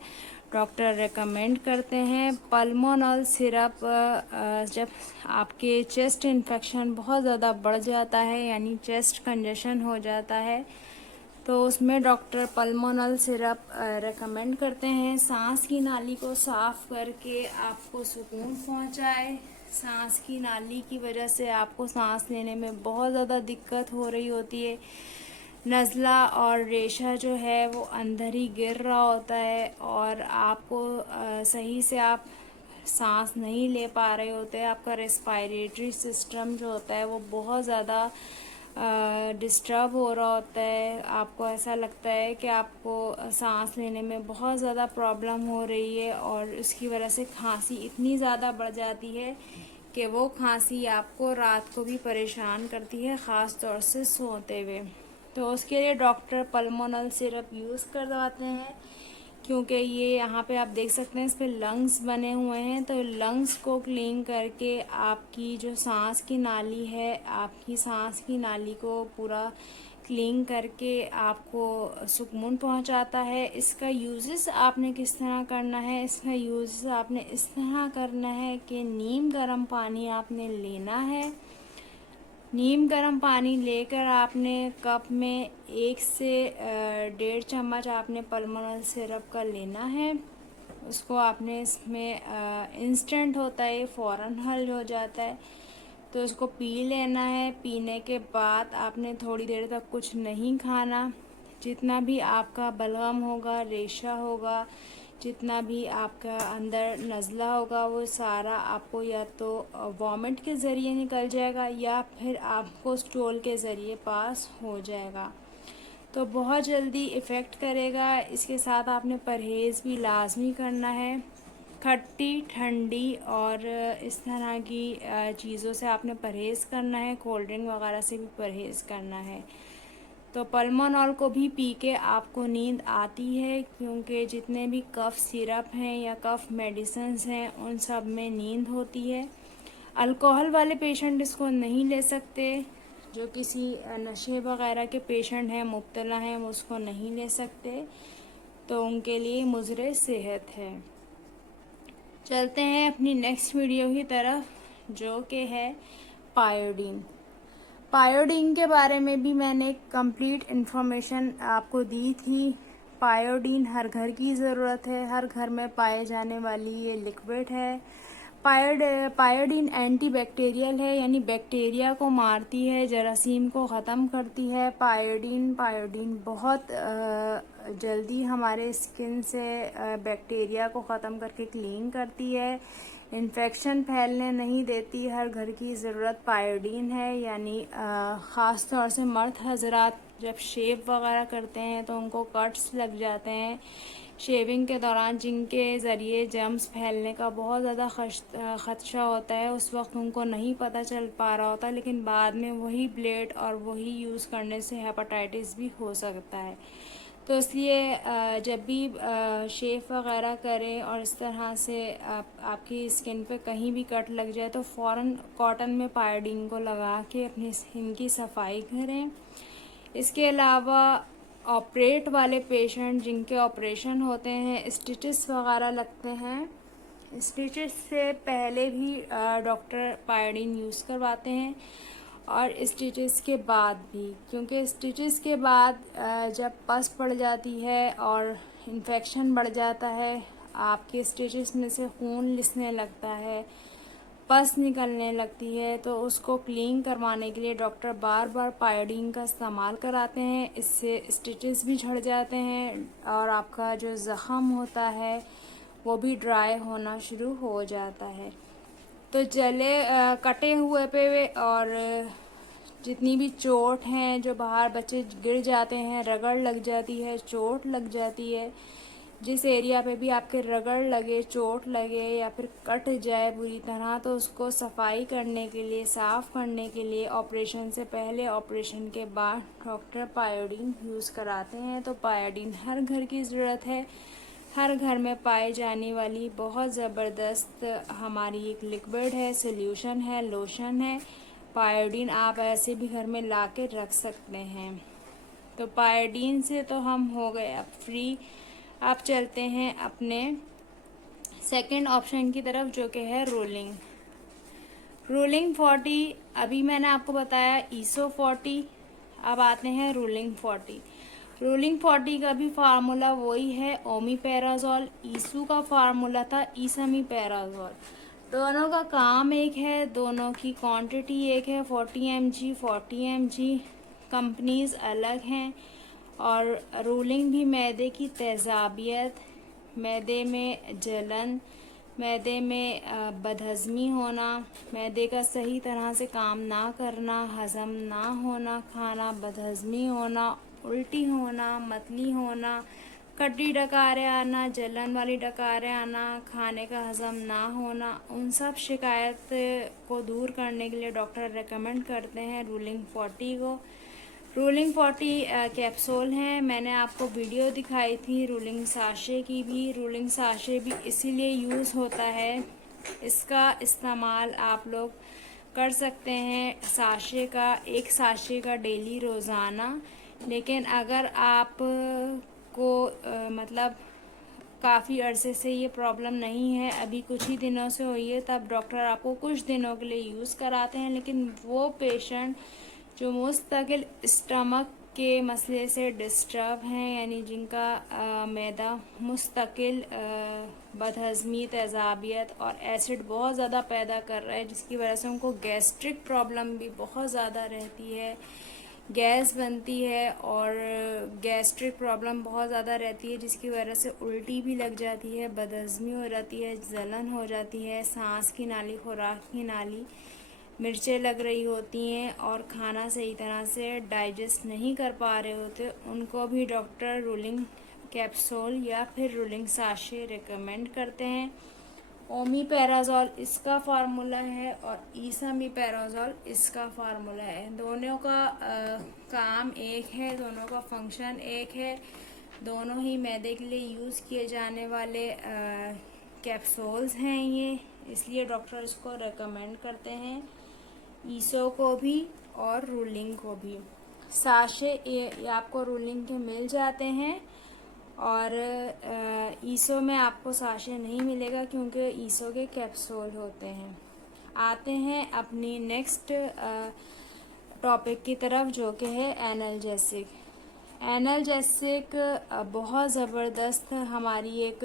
डॉक्टर रेकमेंड करते हैं पल्मोनल सिरप जब आपके चेस्ट इन्फेक्शन बहुत ज़्यादा बढ़ जाता है, यानी चेस्ट कंजेशन हो जाता है, तो उसमें डॉक्टर पल्मोनल सिरप रेकमेंड करते हैं। सांस की नाली को साफ़ करके आपको सुकून पहुंचाए। सांस की नाली की वजह से आपको सांस लेने में बहुत ज़्यादा दिक्कत हो रही होती है, नज़ला और रेशा जो है वो अंदर ही गिर रहा होता है, और आपको सही से आप सांस नहीं ले पा रहे होते। आपका रेस्पिरेटरी सिस्टम जो होता है वो बहुत ज़्यादा डिस्टर्ब हो रहा होता है। आपको ऐसा लगता है कि आपको सांस लेने में बहुत ज़्यादा प्रॉब्लम हो रही है, और उसकी वजह से खांसी इतनी ज़्यादा बढ़ जाती है कि वो खांसी आपको रात को भी परेशान करती है, ख़ास तौर से सोते हुए। तो उसके लिए डॉक्टर पल्मोनल सिरप यूज़ करवाते हैं, क्योंकि ये यहाँ पे आप देख सकते हैं इस पे लंग्स बने हुए हैं, तो लंग्स को क्लीन करके आपकी जो सांस की नाली है, आपकी सांस की नाली को पूरा क्लीन करके आपको सुकून पहुँचाता है। इसका यूज़ आपने किस तरह करना है? इसका यूज़ आपने इस तरह करना है कि नीम गर्म पानी आपने लेना है। नीम गर्म पानी लेकर आपने कप में 1 से 1.5 चम्मच आपने पल्मोनल सिरप का लेना है। उसको आपने इसमें इंस्टेंट होता है, फ़ौरन हल हो जाता है, तो इसको पी लेना है। पीने के बाद आपने थोड़ी देर तक कुछ नहीं खाना। जितना भी आपका बलगम होगा, रेशा होगा, जितना भी आपका अंदर नज़ला होगा, वो सारा आपको या तो वॉमिट के ज़रिए निकल जाएगा या फिर आपको स्टूल के ज़रिए पास हो जाएगा, तो बहुत जल्दी इफ़ेक्ट करेगा। इसके साथ आपने परहेज़ भी लाजमी करना है। खट्टी, ठंडी और इस तरह की चीज़ों से आपने परहेज़ करना है। कोल्ड ड्रिंक वगैरह से भी परहेज़ करना है। तो पल्मोनॉल को भी पी के आपको नींद आती है, क्योंकि जितने भी कफ़ सिरप हैं या कफ़ मेडिसिन्स हैं उन सब में नींद होती है। अल्कोहल वाले पेशेंट इसको नहीं ले सकते। जो किसी नशे वगैरह के पेशेंट हैं, मुब्तला हैं, वो उसको नहीं ले सकते, तो उनके लिए मुज़रे सेहत है। चलते हैं अपनी नेक्स्ट वीडियो की तरफ, जो कि है पायोडीन। पायोडीन के बारे में भी मैंने एक इन्फॉर्मेशन आपको दी थी। पायोडीन हर घर की ज़रूरत है, हर घर में पाए जाने वाली ये लिक्विड है। पायोडीन एंटी बैक्टीरियल है, यानी बैक्टीरिया को मारती है, जरासीम को ख़त्म करती है। पायोडीन बहुत जल्दी हमारे स्किन से बैक्टीरिया को ख़त्म करके क्लीन करती है, इन्फेक्शन फैलने नहीं देती। हर घर की ज़रूरत पायोडीन है, यानी ख़ास तौर से मर्द हजरात जब शेव वगैरह करते हैं तो उनको कट्स लग जाते हैं शेविंग के दौरान, जिनके ज़रिए जर्म्स फैलने का बहुत ज़्यादा ख़दशा होता है। उस वक्त उनको नहीं पता चल पा रहा होता, लेकिन बाद में वही ब्लेड और वही यूज़ करने से हेपेटाइटिस भी हो सकता है। तो इसलिए जब भी शेव वगैरह करें और इस तरह से आपकी स्किन पे कहीं भी कट लग जाए, तो फ़ौरन कॉटन में पायोडीन को लगा के अपनी स्किन की सफाई करें। इसके अलावा ऑपरेट वाले पेशेंट जिनके ऑपरेशन होते हैं, स्टिचेस वगैरह लगते हैं, स्टिचेस से पहले भी डॉक्टर पायोडीन यूज़ करवाते हैं, और स्टिचेस के बाद भी, क्योंकि स्टिचेस के बाद जब पस पड़ जाती है और इन्फेक्शन बढ़ जाता है, आपके स्टिचेस में से खून रिसने लगता है, पस निकलने लगती है, तो उसको क्लीन करवाने के लिए डॉक्टर बार बार पायोडीन का इस्तेमाल कराते हैं। इससे स्टिचेस भी झड़ जाते हैं और आपका जो ज़ख़म होता है वो भी ड्राई होना शुरू हो जाता है। तो कटे हुए पे और जितनी भी चोट हैं, जो बाहर बच्चे गिर जाते हैं, रगड़ लग जाती है, चोट लग जाती है, जिस एरिया पे भी आपके रगड़ लगे, चोट लगे या फिर कट जाए बुरी तरह, तो उसको सफाई करने के लिए, साफ़ करने के लिए ऑपरेशन से पहले, ऑपरेशन के बाद डॉक्टर पायोडीन यूज़ कराते हैं। तो पायोडीन हर घर की ज़रूरत है, हर घर में पाई जाने वाली बहुत ज़बरदस्त हमारी एक लिक्विड है, सोल्यूशन है, लोशन है। पायोडीन आप ऐसे भी घर में ला के रख सकते हैं। तो पायोडीन से तो हम हो गए अब फ्री। आप चलते हैं अपने सेकंड ऑप्शन की तरफ, जो कि है रोलिंग 40। अभी मैंने आपको बताया ईसो 40, अब आते हैं रोलिंग 40 का भी फार्मूला वही है, ओमीपेराजोल। ईसू का फार्मूला था ईसमीपेराजोल। दोनों का काम एक है, दोनों की क्वांटिटी एक है, 40 mg। कंपनीज अलग हैं और रोलिंग भी मैदे की तेज़ाबियत, मैदे में जलन, मैदे में बदहज़मी होना, मैदे का सही तरह से काम ना करना, हज़म ना होना, खाना बदहज़मी होना, उल्टी होना, मतली होना, खट्टी डकारें आना, जलन वाली डकारें आना, खाने का हज़म ना होना, उन सब शिकायत को दूर करने के लिए डॉक्टर रेकमेंड करते हैं रोलिंग 40 को। रोलिंग 40 कैप्सूल हैं। मैंने आपको वीडियो दिखाई थी रोलिंग साशे की भी। रोलिंग साशे भी इसीलिए यूज़ होता है, इसका इस्तेमाल आप लोग कर सकते हैं एक साशे का डेली रोज़ाना। लेकिन अगर आप को मतलब काफ़ी अरसे से ये प्रॉब्लम नहीं है, अभी कुछ ही दिनों से हुई है, तब डॉक्टर आपको कुछ दिनों के लिए यूज़ कराते हैं। लेकिन वो पेशेंट जो मुस्तकिल स्टमक के मसले से डिस्टर्ब हैं, यानी जिनका मैदा मुस्तकिल बदहज़मी, तेज़ाबियत और एसिड बहुत ज़्यादा पैदा कर रहा है, जिसकी वजह से उनको गैस्ट्रिक प्रॉब्लम भी बहुत ज़्यादा रहती है, गैस बनती है और गैस्ट्रिक प्रॉब्लम बहुत ज़्यादा रहती है, जिसकी वजह से उल्टी भी लग जाती है, बदहज़मी हो जाती है, जलन हो जाती है, सांस की नाली, खुराक की नाली, मिर्चें लग रही होती हैं और खाना सही तरह से डाइजेस्ट नहीं कर पा रहे होते, उनको भी डॉक्टर रोलिंग कैप्सूल या फिर रोलिंग साशे रेकमेंड करते हैं। ओमीपेराजोल इसका फार्मूला है और ईसामीपेराजोल इसका फार्मूला है। दोनों का काम एक है, दोनों का फंक्शन एक है, दोनों ही मैदे के लिए यूज़ किए जाने वाले कैप्सूल्स हैं ये, इसलिए डॉक्टर इसको रेकमेंड करते हैं, ईसो को भी और रोलिंग को भी। साशे ये आपको रोलिंग के मिल जाते हैं और ईसो में आपको साशे नहीं मिलेगा क्योंकि ईसो के कैप्सूल होते हैं। आते हैं अपनी नेक्स्ट टॉपिक की तरफ, जो कि है एनाल्जेसिक बहुत ज़बरदस्त हमारी एक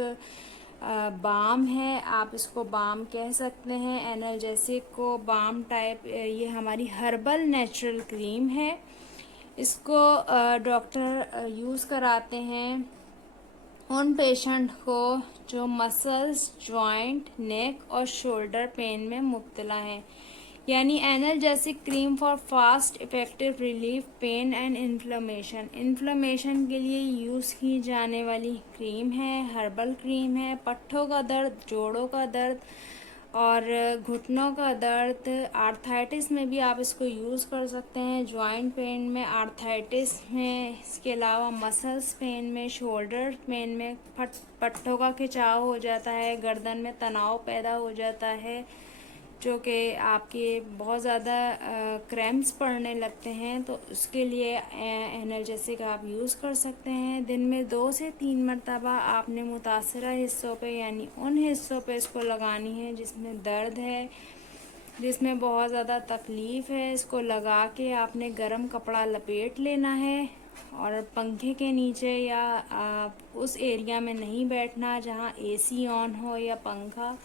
बाम है, आप इसको बाम कह सकते हैं। एनाल्जेसिक को बाम टाइप, ये हमारी हर्बल नेचुरल क्रीम है। इसको डॉक्टर यूज़ कराते हैं उन पेशेंट को जो मसल्स, जॉइंट, नेक और शोल्डर पेन में मुब्तला हैं, यानी analgesic cream for fast effective relief pen and inflammation के लिए यूज़ की जाने वाली क्रीम है, हर्बल क्रीम है। पट्ठों का दर्द, जोड़ों का दर्द और घुटनों का दर्द, आर्थराइटिस में भी आप इसको यूज़ कर सकते हैं, जॉइंट पेन में, आर्थराइटिस में, इसके अलावा मसल्स पेन में, शोल्डर पेन में, पट्ठों का खिंचाव हो जाता है, गर्दन में तनाव पैदा हो जाता है, जो कि आपके बहुत ज़्यादा क्रैम्प्स पड़ने लगते हैं, तो उसके लिए एनाल्जेसिक आप यूज़ कर सकते हैं। दिन में 2 से 3 मरतबा आपने मुतासरा हिस्सों पे, यानी उन हिस्सों पे इसको लगानी है जिसमें दर्द है, जिसमें बहुत ज़्यादा तकलीफ़ है। इसको लगा के आपने गर्म कपड़ा लपेट लेना है और पंखे के नीचे या उस एरिया में नहीं बैठना जहाँ एसी ऑन हो या पंखा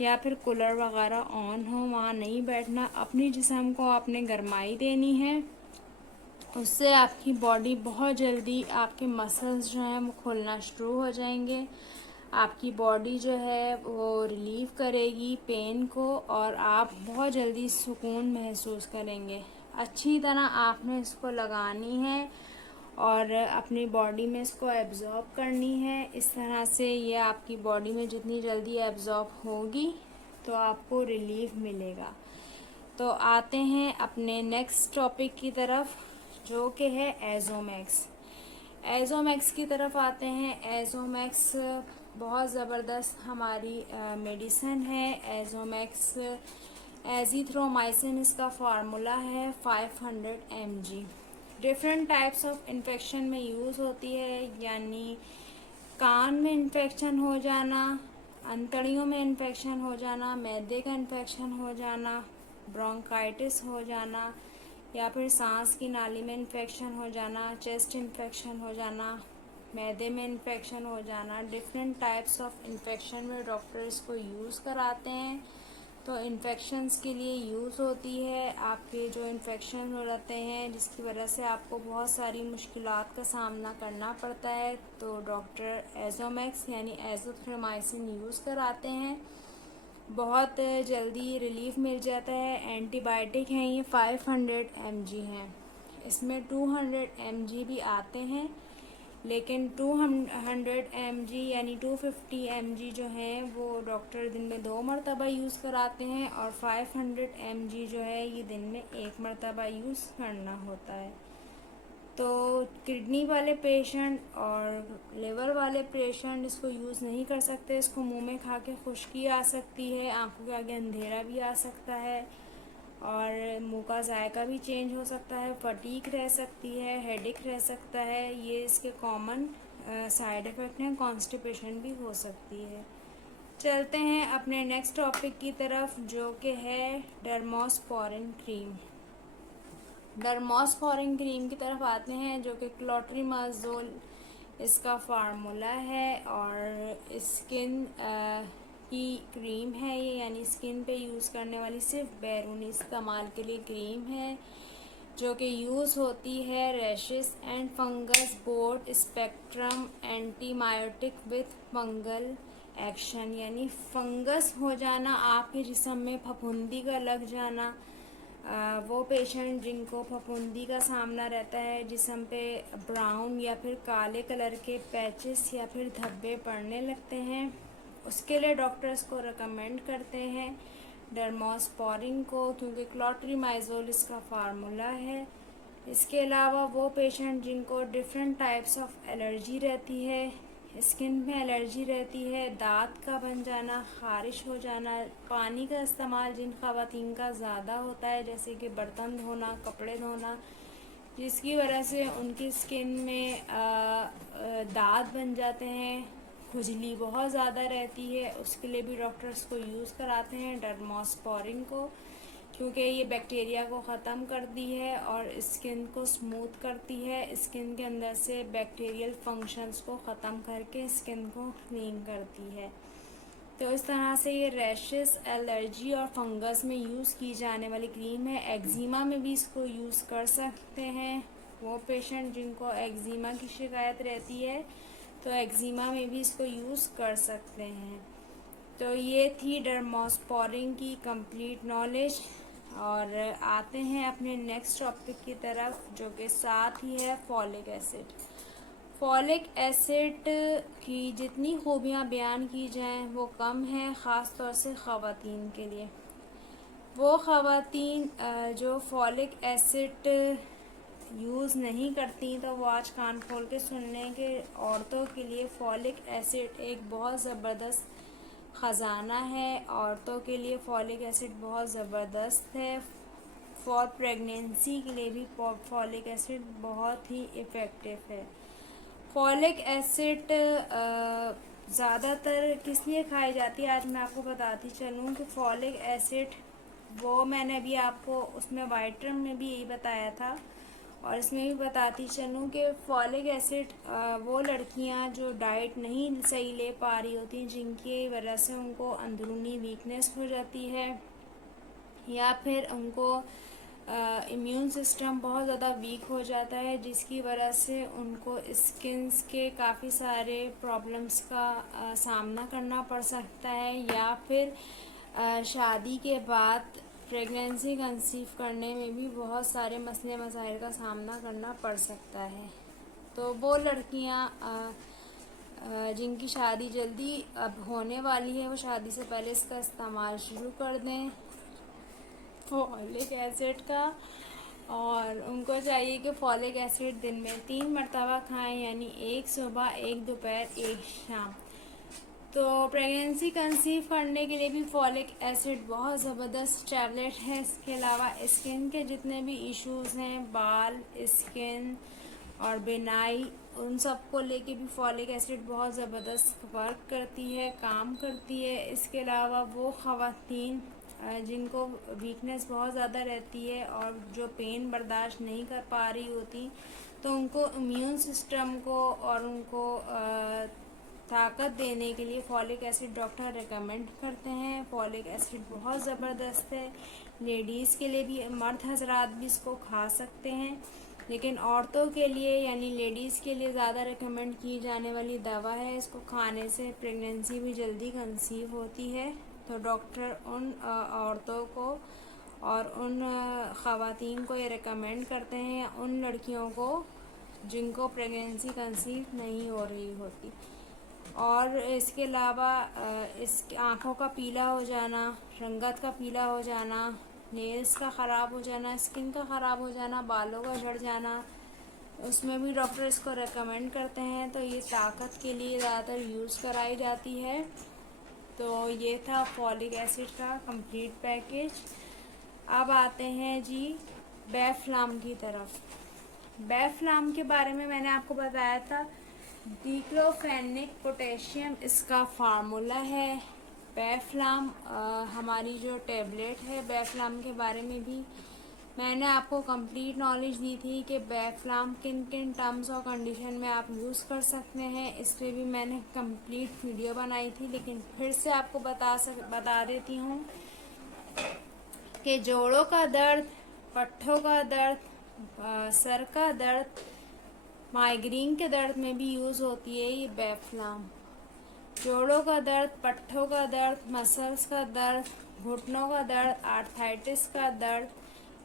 या फिर कूलर वगैरह ऑन हो, वहाँ नहीं बैठना। अपनी जिस्म को आपने गरमाई देनी है, उससे आपकी बॉडी बहुत जल्दी, आपके मसल्स जो हैं वो खुलना शुरू हो जाएंगे। आपकी बॉडी जो है वो रिलीव करेगी पेन को और आप बहुत जल्दी सुकून महसूस करेंगे। अच्छी तरह आपने इसको लगानी है और अपनी बॉडी में इसको एब्ज़ॉर्ब करनी है। इस तरह से ये आपकी बॉडी में जितनी जल्दी एब्ज़ॉर्ब होगी तो आपको रिलीफ मिलेगा। तो आते हैं अपने नेक्स्ट टॉपिक की तरफ, जो कि है एज़ोमैक्स। एज़ोमैक्स की तरफ आते हैं। एज़ोमैक्स बहुत ज़बरदस्त हमारी मेडिसिन है। एज़ोमैक्स एज़िथ्रोमाइसिन इसका फार्मूला है 500 mg। Different types of infection में यूज़ होती है, यानी कान में इन्फेक्शन हो जाना, अंतड़ियों में इन्फेक्शन हो जाना, मैदे का इन्फेक्शन हो जाना, ब्रोंकाइटिस हो जाना, या फिर सांस की नाली में इन्फेक्शन हो जाना, चेस्ट इन्फेक्शन हो जाना, मैदे में इन्फेक्शन हो जाना। डिफरेंट टाइप्स ऑफ इन्फेक्शन में डॉक्टर इसको यूज़ कराते हैं। तो इन्फेक्शंस के लिए यूज़ होती है। आपके जो इन्फेक्शन हो जाते हैं जिसकी वजह से आपको बहुत सारी मुश्किलात का सामना करना पड़ता है, तो डॉक्टर एज़ोमैक्स यानी एज़िथ्रोमाइसिन यूज़ कराते हैं। बहुत जल्दी रिलीफ मिल जाता है। एंटीबायोटिक हैं ये, 500 mg हैं। इसमें 200 mg भी आते हैं, लेकिन 200 mg यानी 250 mg जो हैं वो डॉक्टर दिन में 2 मरतबा यूज़ कराते हैं और 500 mg जो है ये दिन में 1 मरतबा यूज़ करना होता है। तो किडनी वाले पेशेंट और लिवर वाले पेशेंट इसको यूज़ नहीं कर सकते। इसको मुंह में खा के खुश्की आ सकती है, आंखों के आगे अंधेरा भी आ सकता है और मुंह का जायका भी चेंज हो सकता है, फटीग रह सकती है, हेडेक रह सकता है। ये इसके कॉमन साइड इफ़ेक्ट हैं। कॉन्स्टिपेशन भी हो सकती है। चलते हैं अपने नेक्स्ट टॉपिक की तरफ, जो कि है डर्मोस्पोरिन क्रीम। डर्मोस्पोरिन क्रीम की तरफ आते हैं, जो कि क्लोट्रीमाज़ोल इसका फार्मूला है और स्किन की क्रीम है ये, यानी स्किन पे यूज़ करने वाली सिर्फ बैरूनी इस्तेमाल के लिए क्रीम है, जो कि यूज़ होती है rashes and fungus board spectrum antibiotic with fungal action, यानी फंगस हो जाना, आपके जिस्म में फफूंदी का लग जाना। वो पेशेंट जिनको फफूंदी का सामना रहता है, जिस्म पे ब्राउन या फिर काले कलर के पैचेस या फिर धब्बे पड़ने लगते हैं, उसके लिए डॉक्टर्स को रिकमेंड करते हैं डर्मोस्पोरिन को, क्योंकि क्लोट्रीमाज़ोल इसका फार्मूला है। इसके अलावा वो पेशेंट जिनको डिफरेंट टाइप्स ऑफ एलर्जी रहती है, स्किन में एलर्जी रहती है, दांत का बन जाना, ख़ारिश हो जाना, पानी का इस्तेमाल जिन ख़वातीन का ज़्यादा होता है, जैसे कि बर्तन धोना, कपड़े धोना, जिसकी वजह से उनकी स्किन में दाग बन जाते हैं, खुजली बहुत ज़्यादा रहती है, उसके लिए भी डॉक्टर्स को यूज़ कराते हैं डर्मोस्पोरिन को, क्योंकि ये बैक्टीरिया को ख़त्म करती है और स्किन को स्मूथ करती है। स्किन के अंदर से बैक्टीरियल फंक्शंस को ख़त्म करके स्किन को क्लीन करती है। तो इस तरह से ये रैशेस, एलर्जी और फंगस में यूज़ की जाने वाली क्रीम है। एक्जिमा में भी इसको यूज़ कर सकते हैं। वो पेशेंट जिनको एक्जिमा की शिकायत रहती है तो एक्जिमा में भी इसको यूज़ कर सकते हैं। तो ये थी डर्मोस्पोरिन की कंप्लीट नॉलेज। और आते हैं अपने नेक्स्ट टॉपिक की तरफ, जो कि साथ ही है फॉलिक एसिड। फॉलिक एसिड की जितनी खूबियाँ बयान की जाएं वो कम है, ख़ास तौर से ख़वातीन के लिए। वो ख़वातीन जो फॉलिक एसिड यूज़ नहीं करती, तो वो आज कान खोल के सुन लें कि औरतों के लिए फॉलिक एसिड एक बहुत ज़बरदस्त ख़जाना है। औरतों के लिए फॉलिक एसिड बहुत ज़बरदस्त है। फॉर प्रेगनेंसी के लिए भी फॉलिक एसिड बहुत ही इफ़ेक्टिव है। फॉलिक एसिड ज़्यादातर किस लिए खाई जाती है, आज मैं आपको बताती चलूँ कि फॉलिक एसिड वो मैंने अभी आपको उसमें वाइटम में भी यही बताया था और इसमें भी बताती चलूँ कि फॉलिक एसिड वो लड़कियां जो डाइट नहीं सही ले पा रही होती, जिनकी वजह से उनको अंदरूनी वीकनेस हो जाती है या फिर उनको इम्यून सिस्टम बहुत ज़्यादा वीक हो जाता है, जिसकी वजह से उनको स्किन्स के काफ़ी सारे प्रॉब्लम्स का सामना करना पड़ सकता है, या फिर शादी के बाद प्रेगनेंसी कंसीव करने में भी बहुत सारे मसले मसाइल का सामना करना पड़ सकता है। तो वो लड़कियां जिनकी शादी जल्दी अब होने वाली है, वो शादी से पहले इसका इस्तेमाल शुरू कर दें फॉलिक एसिड का। और उनको चाहिए कि फॉलिक एसिड दिन में 3 मरतबा खाएं, यानी एक सुबह, एक दोपहर, एक शाम। तो प्रेगनेंसी कंसीव करने के लिए भी फॉलिक एसिड बहुत ज़बरदस्त टैबलेट है। इसके अलावा स्किन के जितने भी इश्यूज़ हैं, बाल, स्किन और बिनाई, उन सब को लेके भी फॉलिक एसिड बहुत ज़बरदस्त वर्क करती है, काम करती है। इसके अलावा वो ख़वातीन जिनको वीकनेस बहुत ज़्यादा रहती है और जो पेन बर्दाश्त नहीं कर पा रही होती, तो उनको इम्यून सिस्टम को और उनको ताकत देने के लिए फॉलिक एसिड डॉक्टर रेकमेंड करते हैं। फॉलिक एसिड बहुत ज़बरदस्त है। लेडीज़ के लिए भी, मर्द हजरात भी इसको खा सकते हैं, लेकिन औरतों के लिए यानी लेडीज़ के लिए ज़्यादा रेकमेंड की जाने वाली दवा है। इसको खाने से प्रेगनेंसी भी जल्दी कंसीव होती है। तो डॉक्टर उन औरतों को और उन ख़वातीन को ये रेकमेंड करते हैं, उन लड़कियों को जिनको प्रेगनेंसी कंसीव नहीं हो रही होती। और इसके अलावा इस आँखों का पीला हो जाना, रंगत का पीला हो जाना, नेल्स का ख़राब हो जाना, स्किन का ख़राब हो जाना, बालों का झड़ जाना, उसमें भी डॉक्टर इसको रेकमेंड करते हैं। तो ये ताकत के लिए ज़्यादातर यूज़ कराई जाती है। तो ये था फॉलिक एसिड का कंप्लीट पैकेज। अब आते हैं जी बेफ्लाम की तरफ। बेफ्लाम के बारे में मैंने आपको बताया था, डिक्लोफेनिक पोटेशियम इसका फार्मूला है। बेफ्लाम हमारी जो टेबलेट है, बेफ्लाम के बारे में भी मैंने आपको कंप्लीट नॉलेज दी थी कि बेफ्लाम किन किन टर्म्स और कंडीशन में आप यूज़ कर सकते हैं। इस पर भी मैंने कंप्लीट वीडियो बनाई थी, लेकिन फिर से आपको बता देती हूँ कि जोड़ों का दर्द, पट्ठों का दर्द, सर का दर्द, माइग्रेन के दर्द में भी यूज़ होती है ये बेफ्लाम। जोड़ों का दर्द, पट्ठों का दर्द, मसल्स का दर्द, घुटनों का दर्द, आर्थराइटिस का दर्द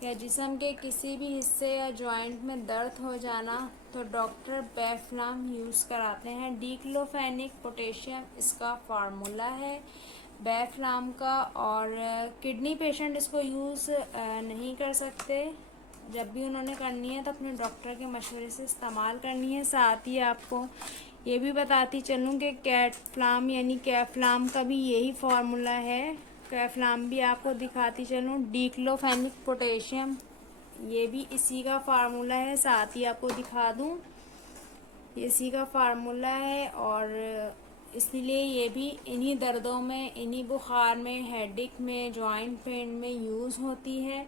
या जिस्म के किसी भी हिस्से या जॉइंट में दर्द हो जाना, तो डॉक्टर बेफ्लाम यूज़ कराते हैं। डिक्लोफेनिक पोटेशियम इसका फार्मूला है बेफ्लाम का। और किडनी पेशेंट इसको यूज़ नहीं कर सकते। जब भी उन्होंने करनी है तो अपने डॉक्टर के मशवरे से इस्तेमाल करनी है। साथ ही आपको ये भी बताती चलूँ कि कैटफ्लाम यानी कैफ्लाम का भी यही फार्मूला है। कैफ्लाम भी आपको दिखाती चलूँ, डिक्लोफेनिक पोटेशियम ये भी इसी का फार्मूला है। साथ ही आपको दिखा दूँ, इसी का फार्मूला है। और इसलिए ये भी इन्हीं दर्दों में, इन्हीं बुखार में, हेडेक में, जॉइंट पेन में यूज़ होती है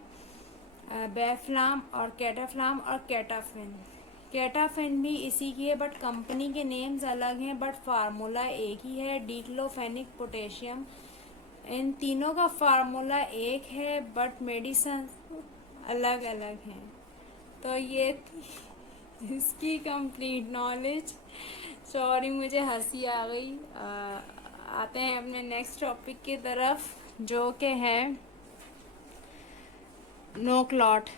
बेफ्लाम और कैटाफ्लाम और कैटाफिन। कैटाफिन भी इसी की है, बट कंपनी के नेम्स अलग हैं, बट फार्मूला एक ही है, डिक्लोफेनिक पोटेशियम। इन तीनों का फार्मूला एक है, बट मेडिसिन अलग अलग हैं। तो ये इसकी कंप्लीट नॉलेज। सॉरी, मुझे हंसी आ गई। आते हैं अपने नेक्स्ट टॉपिक की तरफ, जो कि है नो क्लॉट।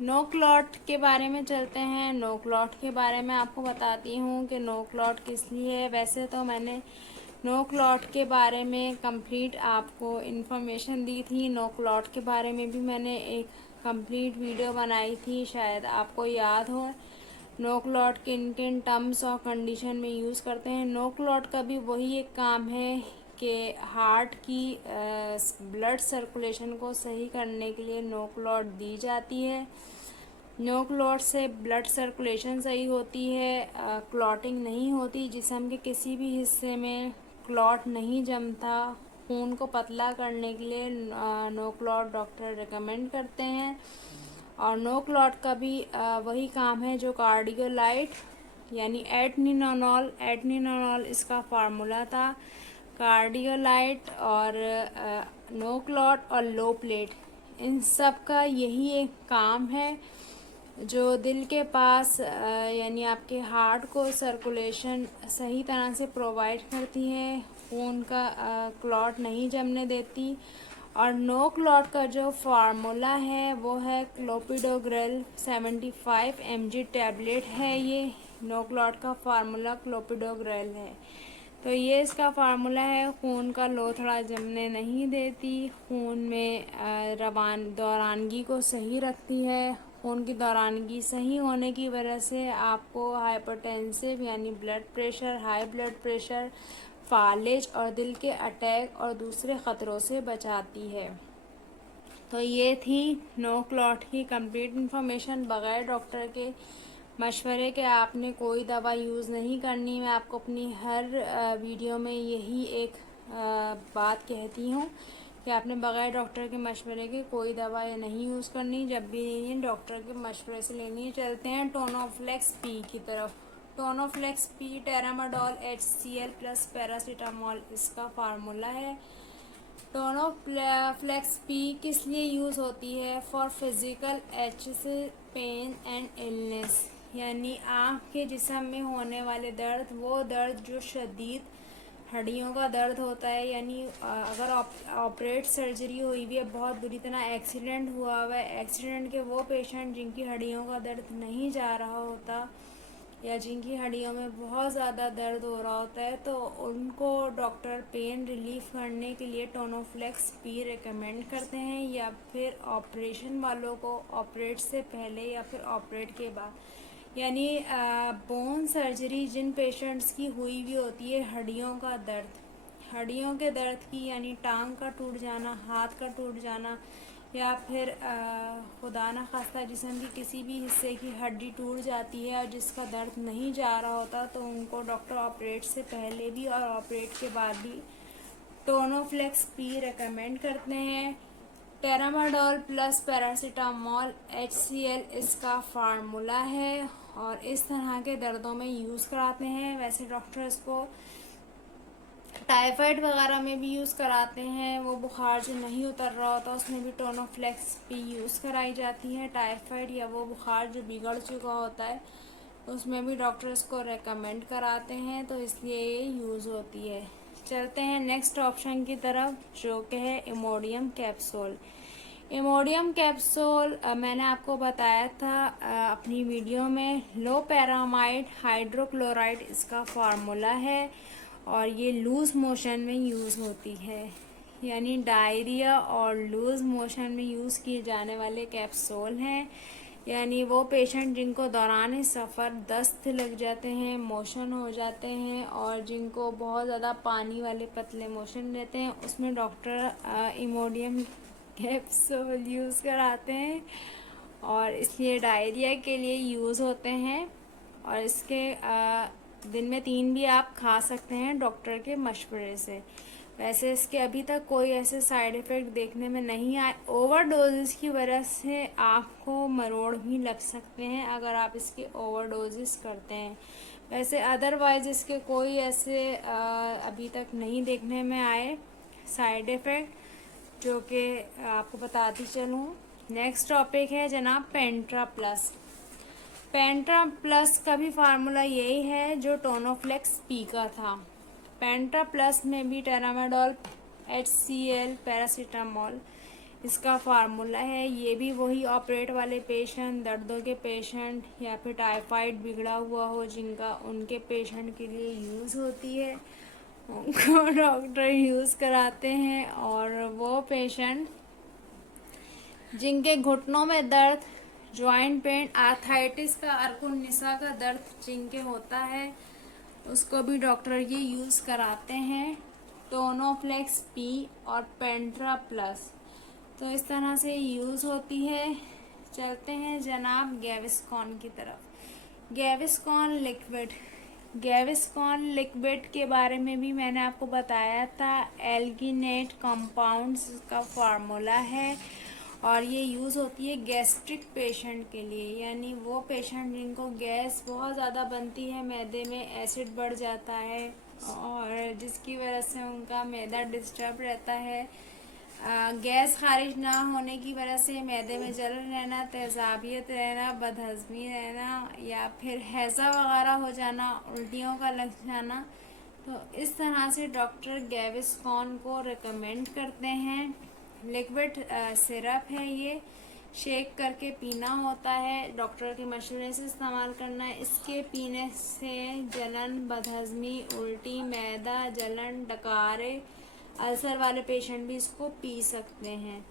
नो क्लॉट के बारे में चलते हैं। नो क्लॉट के बारे में आपको बताती हूँ कि नो क्लॉट किस लिए है। वैसे तो मैंने नो क्लॉट के बारे में कंप्लीट आपको इन्फॉर्मेशन दी थी। नो क्लॉट के बारे में भी मैंने एक कंप्लीट वीडियो बनाई थी, शायद आपको याद हो। नो क्लॉट किन किन टर्म्स और कंडीशन में यूज़ करते हैं। नो क्लॉट का भी वही एक काम है कि हार्ट की ब्लड सर्कुलेशन को सही करने के लिए नो क्लॉट दी जाती है। नो क्लॉट से ब्लड सर्कुलेशन सही होती है, क्लॉटिंग नहीं होती, जिस्म के किसी भी हिस्से में क्लॉट नहीं जमता। खून को पतला करने के लिए नो क्लॉट डॉक्टर रिकमेंड करते हैं। और नो क्लॉट का भी वही काम है जो कार्डियोलाइट यानी एटनिनोनॉल इसका फार्मूला था। कार्डियोलाइट और नो क्लॉट और लो प्लेट, इन सब का यही एक काम है जो दिल के पास यानी आपके हार्ट को सर्कुलेशन सही तरह से प्रोवाइड करती है, खून का क्लॉट नहीं जमने देती। और नो क्लॉट का जो फार्मूला है वो है क्लोपिडोग्रेल 75 mg टैबलेट है। ये नो क्लॉट का फार्मूला क्लोपिडोग्रेल है। तो ये इसका फार्मूला है, खून का लोथड़ा जमने नहीं देती, खून में दौरानगी को सही रखती है। खून की दौरानगी सही होने की वजह से आपको हाइपरटेंसिव यानी blood pressure, high blood pressure, फालिज और दिल के अटैक और दूसरे ख़तरों से बचाती है। तो ये थी नो क्लॉट की कंप्लीट इन्फॉर्मेशन। बग़ैर डॉक्टर के मशवरे के आपने कोई दवा यूज़ नहीं करनी। मैं आपको अपनी हर वीडियो में यही एक बात कहती हूँ कि आपने बग़ैर डॉक्टर के मशवरे के कोई दवा नहीं यूज़ करनी। जब भी लेनी है डॉक्टर के मशवरे से लेनी है। चलते हैं टोनोफ्लेक्स पी की तरफ। Tonoflex P tramadol HCl plus paracetamol इसका फार्मूला है। टोनोफ्लेक्स पी किस लिए यूज़ होती है? For physical excessive pain and illness, यानी आँख के जिस्म में होने वाले दर्द, वो दर्द जो शदीद हड्डियों का दर्द होता है, यानी अगर ऑपरेट सर्जरी हुई हुई है, बहुत बुरी तरह एक्सीडेंट हुआ हुआ है, एक्सीडेंट के वो पेशेंट जिनकी हड्डियों का दर्द नहीं जा रहा होता या जिनकी हड्डियों में बहुत ज़्यादा दर्द हो रहा होता है, तो उनको डॉक्टर पेन रिलीफ करने के लिए टोनोफ्लेक्स पी रिकमेंड करते हैं, या फिर ऑपरेशन वालों को ऑपरेट से पहले या फिर ऑपरेट के बाद, यानी बोन सर्जरी जिन पेशेंट्स की हुई भी होती है, हड्डियों का दर्द, हड्डियों के दर्द की, यानी टांग का टूट जाना, हाथ का टूट जाना, या फिर खुदा न खास्ता जिस्म की किसी भी हिस्से की हड्डी टूट जाती है और जिसका दर्द नहीं जा रहा होता, तो उनको डॉक्टर ऑपरेट से पहले भी और ऑपरेट के बाद भी टोनोफ्लेक्स पी रिकमेंड करते हैं। टेरामाडोल प्लस पैरासीटामोल HCl इसका फार्मूला है और इस तरह के दर्दों में यूज़ कराते हैं। वैसे डॉक्टर इसको टाइफाइड वगैरह में भी यूज़ कराते हैं, वो बुखार जो नहीं उतर रहा होता उसमें भी टोनोफ्लेक्स पी यूज़ कराई जाती है। टाइफाइड या वो बुखार जो बिगड़ चुका होता है उसमें भी डॉक्टर इसको रेकमेंड कराते हैं, तो इसलिए ये यूज़ होती है। चलते हैं नेक्स्ट ऑप्शन की तरफ, जो कि है इमोडियम कैप्सूल। इमोडियम कैप्सूल मैंने आपको बताया था अपनी वीडियो में, लो पैरामाइड हाइड्रोक्लोराइड इसका फार्मूला है और ये लूज़ मोशन में यूज़ होती है, यानी डायरिया और लूज़ मोशन में यूज़ किए जाने वाले कैप्सूल हैं। यानी वो पेशेंट जिनको दौरान सफ़र दस्त लग जाते हैं, मोशन हो जाते हैं और जिनको बहुत ज़्यादा पानी वाले पतले मोशन रहते हैं, उसमें डॉक्टर इमोडियम कैप्सूल यूज़ कराते हैं और इसलिए डायरिया के लिए यूज़ होते हैं। और इसके दिन में 3 भी आप खा सकते हैं डॉक्टर के मशवरे से। वैसे इसके अभी तक कोई ऐसे साइड इफ़ेक्ट देखने में नहीं आए। ओवरडोजेस की वजह से आपको मरोड़ भी लग सकते हैं अगर आप इसके ओवरडोजेस करते हैं। वैसे अदरवाइज इसके कोई ऐसे अभी तक नहीं देखने में आए साइड इफ़ेक्ट, जो कि आपको बताती चलूँ। नेक्स्ट टॉपिक है जनाब पेंट्रा प्लस। पेंट्रा प्लस का भी फार्मूला यही है जो टोनोफ्लेक्स पी का था। पेंट्रा प्लस में भी टेरामाडोल HCl पैरासीटामोल इसका फार्मूला है। ये भी वही ऑपरेट वाले पेशेंट, दर्दों के पेशेंट या फिर टाइफाइड बिगड़ा हुआ हो जिनका, उनके पेशेंट के लिए यूज़ होती है, उनको डॉक्टर यूज़ कराते हैं। और वो पेशेंट जिनके घुटनों में दर्द, जॉइंट पेन, आर्थराइटिस का, अर्कुनिसा का दर्द जिनके होता है, उसको भी डॉक्टर ये यूज़ कराते हैं, टोनोफ्लेक्स पी और पेंट्रा प्लस। तो इस तरह से यूज़ होती है। चलते हैं जनाब गैविस्कॉन की तरफ। गैविस्कॉन लिक्विड के बारे में भी मैंने आपको बताया था। एल्गिनेट कंपाउंड्स का फार्मूला है और ये यूज़ होती है गैस्ट्रिक पेशेंट के लिए, यानी वो पेशेंट जिनको गैस बहुत ज़्यादा बनती है, मैदे में एसिड बढ़ जाता है और जिसकी वजह से उनका मैदा डिस्टर्ब रहता है। गैस खारिज ना होने की वजह से मैदे में जलन रहना, तेज़ाबियत रहना, बदहज़मी रहना या फिर हैज़ा वगैरह हो जाना, उल्टियों का लग जाना, तो इस तरह से डॉक्टर गैविस्कॉन को रिकमेंड करते हैं। लिक्विड सिरप है ये, शेक करके पीना होता है, डॉक्टर के मशवरे से इस्तेमाल करना है। इसके पीने से जलन, बदहज़मी, उल्टी, मैदा जलन, डकारे, अल्सर वाले पेशेंट भी इसको पी सकते हैं।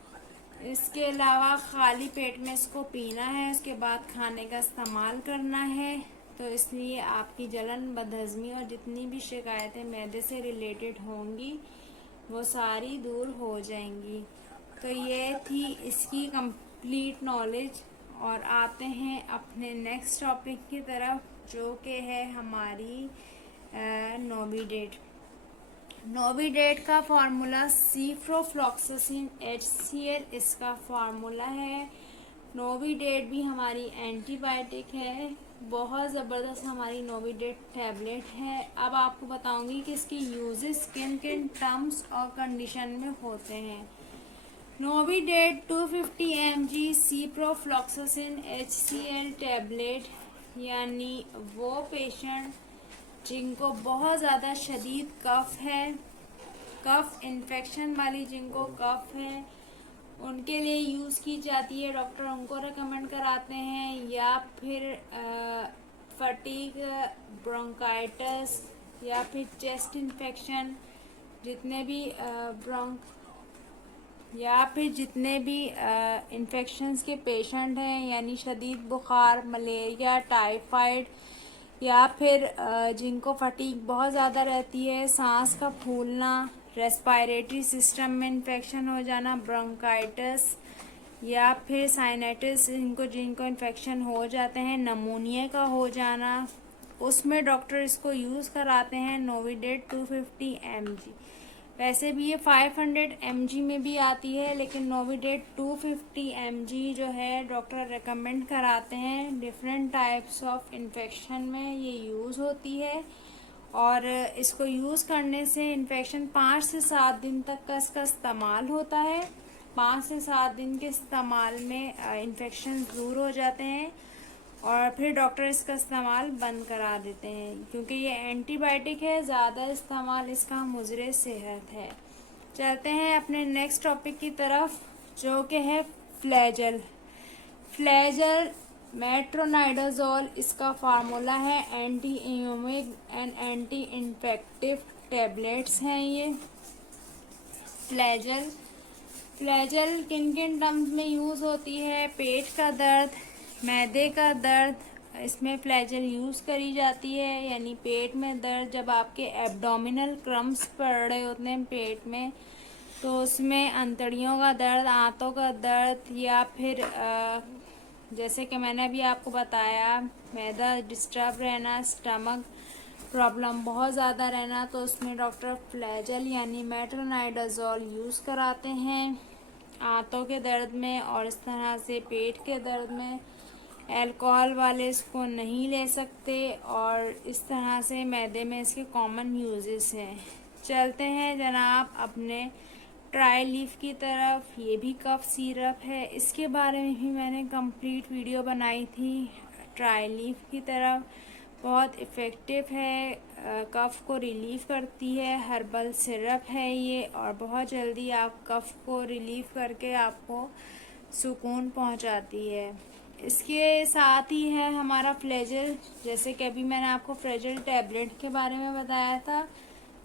इसके अलावा खाली पेट में इसको पीना है, उसके बाद खाने का इस्तेमाल करना है। तो इसलिए आपकी जलन, बदहज़मी और जितनी भी शिकायतें मैदे से रिलेटेड होंगी वो सारी दूर हो जाएंगी। तो ये थी इसकी कंप्लीट नॉलेज। और आते हैं अपने नेक्स्ट टॉपिक की तरफ, जो कि है हमारी नोविडेट। नोविडेट का फार्मूला सिप्रोफ्लॉक्सासिन HCl इसका फार्मूला है। नोविडेट भी हमारी एंटीबायोटिक है, बहुत ज़बरदस्त हमारी नोविडेट टैबलेट है। अब आपको बताऊंगी कि इसकी यूजेस किन किन टर्म्स और कंडीशन में होते हैं। Novidat 250 mg ciprofloxacin HCl tablet, यानी वो पेशेंट जिनको बहुत ज़्यादा शदीद कफ है, कफ इन्फेक्शन वाली जिनको कफ है, उनके लिए यूज़ की जाती है। डॉक्टर उनको रेकमेंड कराते हैं। या फिर फटीग, ब्रोंकाइटिस या फिर चेस्ट इन्फेक्शन, जितने भी जितने भी इन्फेक्शंस के पेशेंट हैं, यानी शदीद बुखार, मलेरिया, टाइफाइड, या फिर जिनको फटीग बहुत ज़्यादा रहती है, सांस का फूलना, रेस्पिरेटरी सिस्टम में इन्फेक्शन हो जाना, ब्रोंकाइटिस या फिर साइनसाइटिस, जिनको इन्फेक्शन हो जाते हैं, नमूनिया का हो जाना, उसमें डॉक्टर इसको यूज़ कराते हैं नोविडेट 250 mg। वैसे भी ये 500 mg में भी आती है, लेकिन नोविडेट 250 mg जो है डॉक्टर रेकमेंड कराते हैं। डिफरेंट टाइप्स ऑफ इन्फेक्शन में ये यूज़ होती है और इसको यूज़ करने से इन्फेक्शन 5 से 7 दिन तक का इसका इस्तेमाल होता है। 5 से 7 दिन के इस्तेमाल में इन्फेक्शन दूर हो जाते हैं और फिर डॉक्टर इसका इस्तेमाल बंद करा देते हैं, क्योंकि ये एंटीबायोटिक है, ज़्यादा इस्तेमाल इसका मुज़रे सेहत है। चलते हैं अपने नेक्स्ट टॉपिक की तरफ, जो कि है फ्लैजल। फ्लैजल मेट्रोनाइडाजोल इसका फार्मूला है। Anti amoebic and anti infective tablets हैं ये फ्लैजल। फ्लैजल किन किन टर्म्स में यूज़ होती है? पेट का दर्द, मैदे का दर्द, इसमें फ्लैजल यूज़ करी जाती है। यानी पेट में दर्द, जब आपके एब्डोमिनल क्रम्स पड़ रहे होते हैं पेट में, तो उसमें अंतड़ियों का दर्द, आंतों का दर्द, या फिर जैसे कि मैंने अभी आपको बताया, मैदा डिस्टर्ब रहना, स्टमक प्रॉब्लम बहुत ज़्यादा रहना, तो उसमें डॉक्टर फ्लैजल यानी मेट्रोनाइडाजोल यूज़ कराते हैं आंतों के दर्द में। और इस तरह से पेट के दर्द में अल्कोहल वाले इसको नहीं ले सकते, और इस तरह से मैदे में इसके कॉमन यूजेस हैं। चलते हैं जनाब अपने ट्राई लीफ की तरफ। ये भी कफ सिरप है, इसके बारे में भी मैंने कंप्लीट वीडियो बनाई थी। ट्राई लीफ की तरफ बहुत इफ़ेक्टिव है, कफ को रिलीफ करती है, हर्बल सिरप है ये, और बहुत जल्दी आप कफ को रिलीफ करके आपको सुकून पहुंचाती है। इसके साथ ही है हमारा फ्लैजल, जैसे कि अभी मैंने आपको फ्लैजल टैबलेट के बारे में बताया था,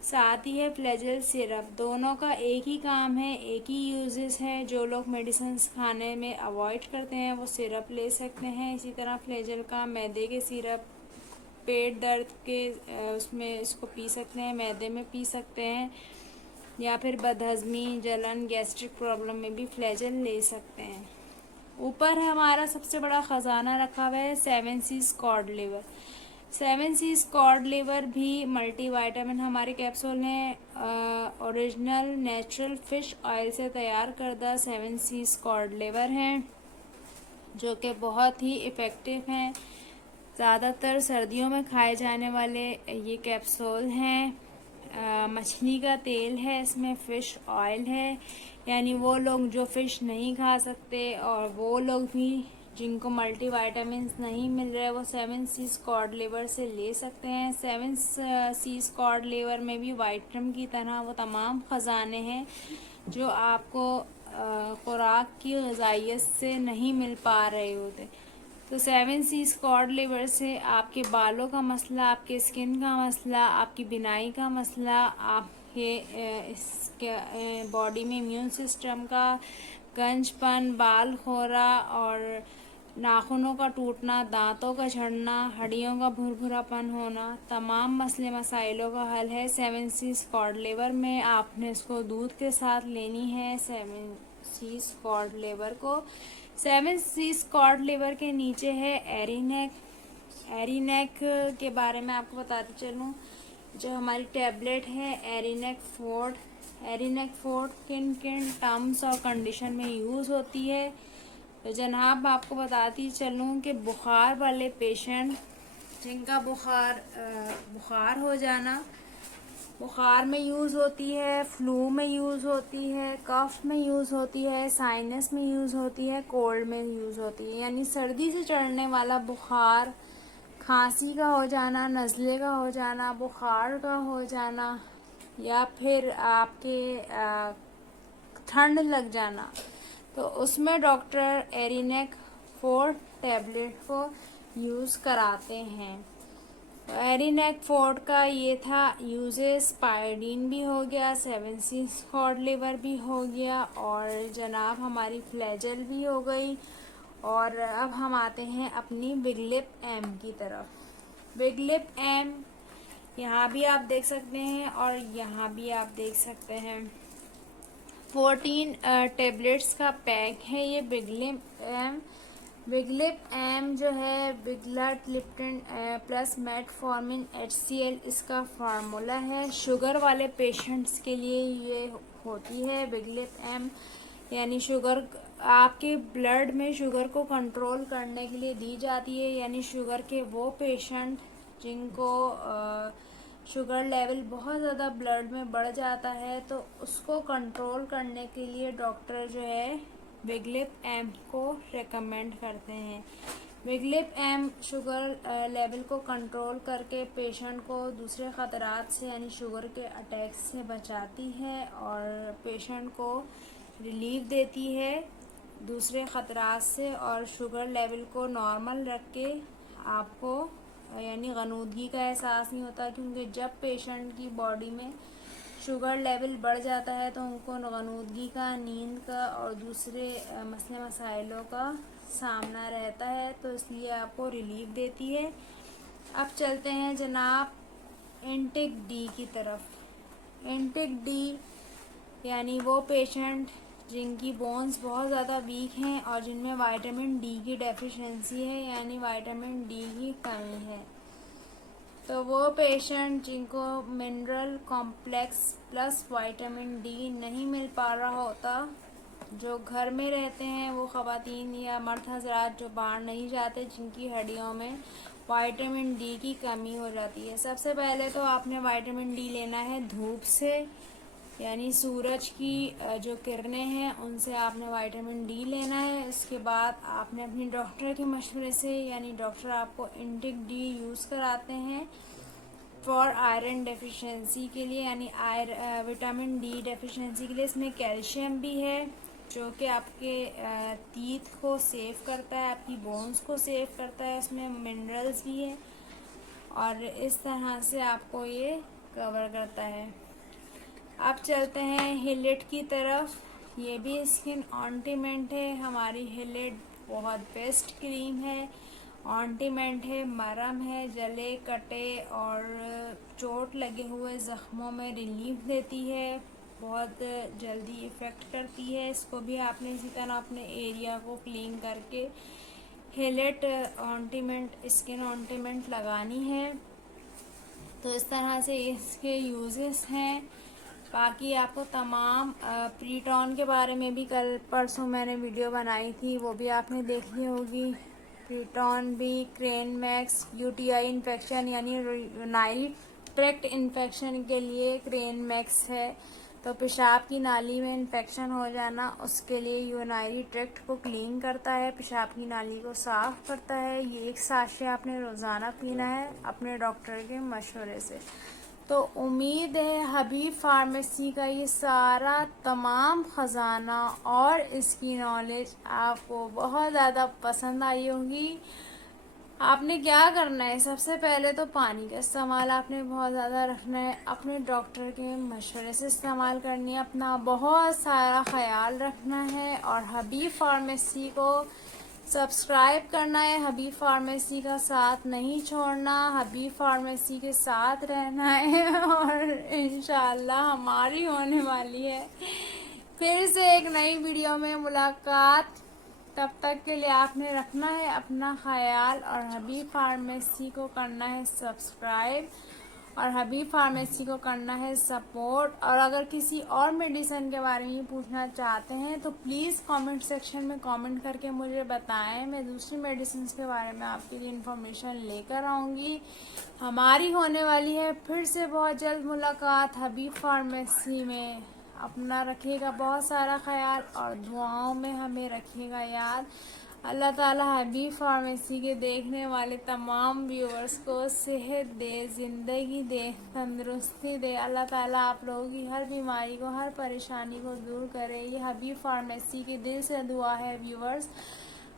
साथ ही है फ्लैजल सिरप। दोनों का एक ही काम है, एक ही यूजेस है। जो लोग मेडिसिन खाने में अवॉइड करते हैं वो सिरप ले सकते हैं। इसी तरह फ्लैजल का मैदे के सिरप, पेट दर्द के उसमें इसको पी सकते हैं, मैदे में पी सकते हैं, या फिर बदहज़मी, जलन, गैस्ट्रिक प्रॉब्लम में भी फ्लैजल ले सकते हैं। ऊपर हमारा सबसे बड़ा ख़जाना रखा हुआ है 7 Seas cod liver. 7 Seas cod liver भी मल्टीविटामिन हमारे कैप्सूल हैं। ओरिजिनल नेचुरल फिश ऑयल से तैयार करदा 7 सीज कॉड लिवर हैं, जो कि बहुत ही इफ़ेक्टिव हैं। ज़्यादातर सर्दियों में खाए जाने वाले ये कैप्सूल हैं। मछली का तेल है, इसमें फ़िश ऑयल है, यानी वो लोग जो फ़िश नहीं खा सकते और वो लोग भी जिनको मल्टीविटामिन्स नहीं मिल रहे वो 7 सीज कॉड लिवर से ले सकते हैं। 7 सीज कॉड लिवर में भी वाइटम की तरह वो तमाम ख़जाने हैं जो आपको खुराक की ग़िज़ाइयत से नहीं मिल पा रहे होते। तो 7 सीज कॉड लिवर से आपके बालों का मसला, आपके स्किन का मसला, आपकी बिनाई का मसला, आपके इसके बॉडी में इम्यून सिस्टम का गंजपन, बाल खोरा और नाखूनों का टूटना, दांतों का झड़ना, हड्डियों का भुरभुरापन होना, तमाम मसले मसाइलों का हल है 7 सीज कॉड लिवर में। आपने इसको दूध के साथ लेनी है 7 सीज कॉड लिवर को। 7 सीज कॉड लिवर के नीचे है एरीनेक। एरीनेक के बारे में आपको बताती चलूँ, जो हमारी टैबलेट है एरीनेक फोर्ट। एरीनेक फोर्ट किन किन टर्म्स और कंडीशन में यूज़ होती है, तो जनाब आपको बताती चलूँ कि बुखार वाले पेशेंट जिनका बुखार हो जाना, बुखार में यूज़ होती है, फ्लू में यूज़ होती है, कफ में यूज़ होती है, साइनस में यूज़ होती है, कोल्ड में यूज़ होती है। यानी सर्दी से चढ़ने वाला बुखार, खांसी का हो जाना, नज़ले का हो जाना, बुखार का हो जाना, या फिर आपके ठंड लग जाना, तो उसमें डॉक्टर एरीनेक 4 टैबलेट को यूज़ कराते हैं। तो एरीनेक 4 का ये था यूजेस, पायोडीन भी हो गया, 7 सीज कॉड लिवर भी हो गया और जनाब हमारी फ्लैजल भी हो गई। और अब हम आते हैं अपनी बिग लिप एम की तरफ। बिग लिप एम यहाँ भी आप देख सकते हैं और यहाँ भी आप देख सकते हैं। 14 टेबलेट्स का पैक है ये Big Lip M. Big Lip M जो है vildagliptin plus metformin HCl इसका फार्मूला है। शुगर वाले पेशेंट्स के लिए ये होती है बिग लिप एम, यानी शुगर आपके ब्लड में शुगर को कंट्रोल करने के लिए दी जाती है। यानी शुगर के वो पेशेंट जिनको शुगर लेवल बहुत ज़्यादा ब्लड में बढ़ जाता है, तो उसको कंट्रोल करने के लिए डॉक्टर जो है बिग लिप एम को रेकमेंड करते हैं। Big Lip M sugar level को कंट्रोल करके पेशेंट को दूसरे ख़तरात से यानी शुगर के अटैक से बचाती है और पेशेंट को रिलीफ देती है दूसरे ख़तरात से, और शुगर लेवल को नॉर्मल रख के आपको यानी गनूदगी का एहसास नहीं होता, क्योंकि जब पेशेंट की बॉडी में शुगर लेवल बढ़ जाता है तो उनको गनूदगी का, नींद का और दूसरे मसले मसाइलों का सामना रहता है, तो इसलिए आपको रिलीफ देती है। अब चलते हैं जनाब इंटेक डी की तरफ। इंटेक डी यानी वो पेशेंट जिनकी बोन्स बहुत ज़्यादा वीक हैं और जिनमें विटामिन डी की डेफिशिएंसी है, यानी विटामिन डी की कमी है। तो वो पेशेंट जिनको mineral complex plus vitamin D नहीं मिल पा रहा होता, जो घर में रहते हैं वो ख़वातीन या मर्द हज़रात जो बाहर नहीं जाते, जिनकी हड्डियों में विटामिन डी की कमी हो जाती है, सबसे पहले तो आपने विटामिन डी लेना है धूप से, यानी सूरज की जो किरणें हैं उनसे आपने विटामिन डी लेना है। उसके बाद आपने अपने डॉक्टर के मशवरे से, यानी डॉक्टर आपको इंटेक डी यूज़ कराते हैं फॉर आयरन डेफिशिएंसी के लिए, यानी विटामिन डी डेफिशिएंसी के लिए। इसमें कैल्शियम भी है जो कि आपके टीथ को सेव करता है, आपकी बोन्स को सेव करता है, इसमें मिनरल्स भी है और इस तरह से आपको ये कवर करता है। अब चलते हैं हिलेट की तरफ। ये भी स्किन ऑइंटमेंट है। हमारी हिलेट बहुत बेस्ट क्रीम है, ऑइंटमेंट है, मरहम है, जले कटे और चोट लगे हुए ज़ख्मों में रिलीफ देती है, बहुत जल्दी इफ़ेक्ट करती है। इसको भी आपने इसी तरह अपने एरिया को क्लीन करके हेलेट ऑइंटमेंट, स्किन ऑइंटमेंट लगानी है। तो इस तरह से इसके यूजेस हैं। बाकी आपको तमाम प्रीटॉन के बारे में भी कल परसों मैंने वीडियो बनाई थी, वो भी आपने देख ली होगी। प्रीटॉन भी क्रेन मैक्स यूटीआई इन्फेक्शन यानी यूरिनरी ट्रैक्ट इन्फेक्शन के लिए क्रेन मैक्स है। तो पेशाब की नाली में इन्फेक्शन हो जाना, उसके लिए यूरिनरी ट्रैक्ट को क्लीन करता है, पेशाब की नाली को साफ करता है। ये एक साशे आपने रोज़ाना पीना है अपने डॉक्टर के मशवरे से। तो उम्मीद है हबीब फार्मेसी का ये सारा तमाम ख़जाना और इसकी नॉलेज आपको बहुत ज़्यादा पसंद आई होगी। आपने क्या करना है, सबसे पहले तो पानी का इस्तेमाल आपने बहुत ज़्यादा रखना है, अपने डॉक्टर के मशवरे से इस्तेमाल करनी है, अपना बहुत सारा ख्याल रखना है और हबीब फार्मेसी को सब्सक्राइब करना है। हबीब फार्मेसी का साथ नहीं छोड़ना, हबीब फार्मेसी के साथ रहना है और इंशाल्लाह हमारी होने वाली है फिर से एक नई वीडियो में मुलाकात। तब तक के लिए आपने रखना है अपना ख्याल और हबीब फार्मेसी को करना है सब्सक्राइब और हबीब फार्मेसी को करना है सपोर्ट। और अगर किसी और मेडिसिन के बारे में पूछना चाहते हैं तो प्लीज़ कमेंट सेक्शन में कमेंट करके मुझे बताएं। मैं दूसरी मेडिसिन के बारे में आपके लिए इंफॉर्मेशन लेकर आऊँगी। हमारी होने वाली है फिर से बहुत जल्द मुलाकात हबीब फार्मेसी में। अपना रखिएगा बहुत सारा ख्याल और दुआओं में हमें रखिएगा याद। अल्लाह ताला हबीब फार्मेसी के देखने वाले तमाम व्यूअर्स को सेहत दे, ज़िंदगी दे, तंदुरुस्ती दे। अल्लाह ताला आप लोगों की हर बीमारी को, हर परेशानी को दूर करे। ये हबीब फार्मेसी की दिल से दुआ है व्यूअर्स।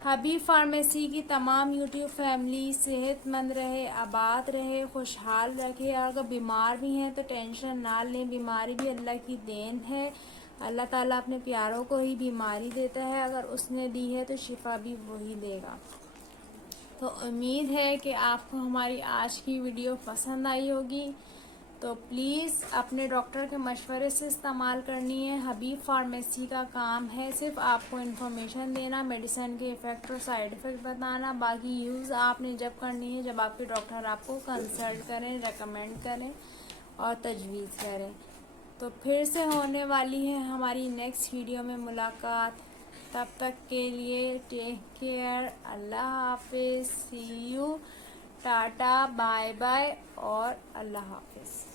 हबीब फार्मेसी की तमाम यूट्यूब फैमिली सेहतमंद रहे, आबाद रहे, खुशहाल रखे। अगर बीमार भी हैं तो टेंशन ना लें, बीमारी भी अल्लाह की देन है। अल्लाह ताला अपने प्यारों को ही बीमारी देता है, अगर उसने दी है तो शिफा भी वही देगा। तो उम्मीद है कि आपको हमारी आज की वीडियो पसंद आई होगी। तो प्लीज़ अपने डॉक्टर के मशवरे से इस्तेमाल करनी है। हबीब फार्मेसी का काम है सिर्फ आपको इन्फॉर्मेशन देना, मेडिसिन के इफ़ेक्ट और साइड इफ़ेक्ट बताना। बाकी यूज़ आपने जब करनी है जब आपके डॉक्टर आपको कंसल्ट करें, रेकमेंड करें और तजवीज़ करें। तो फिर से होने वाली है हमारी नेक्स्ट वीडियो में मुलाकात। तब तक के लिए टेक केयर, अल्लाह हाफिज़, सी यू, टाटा, बाय बाय और अल्लाह हाफिज़।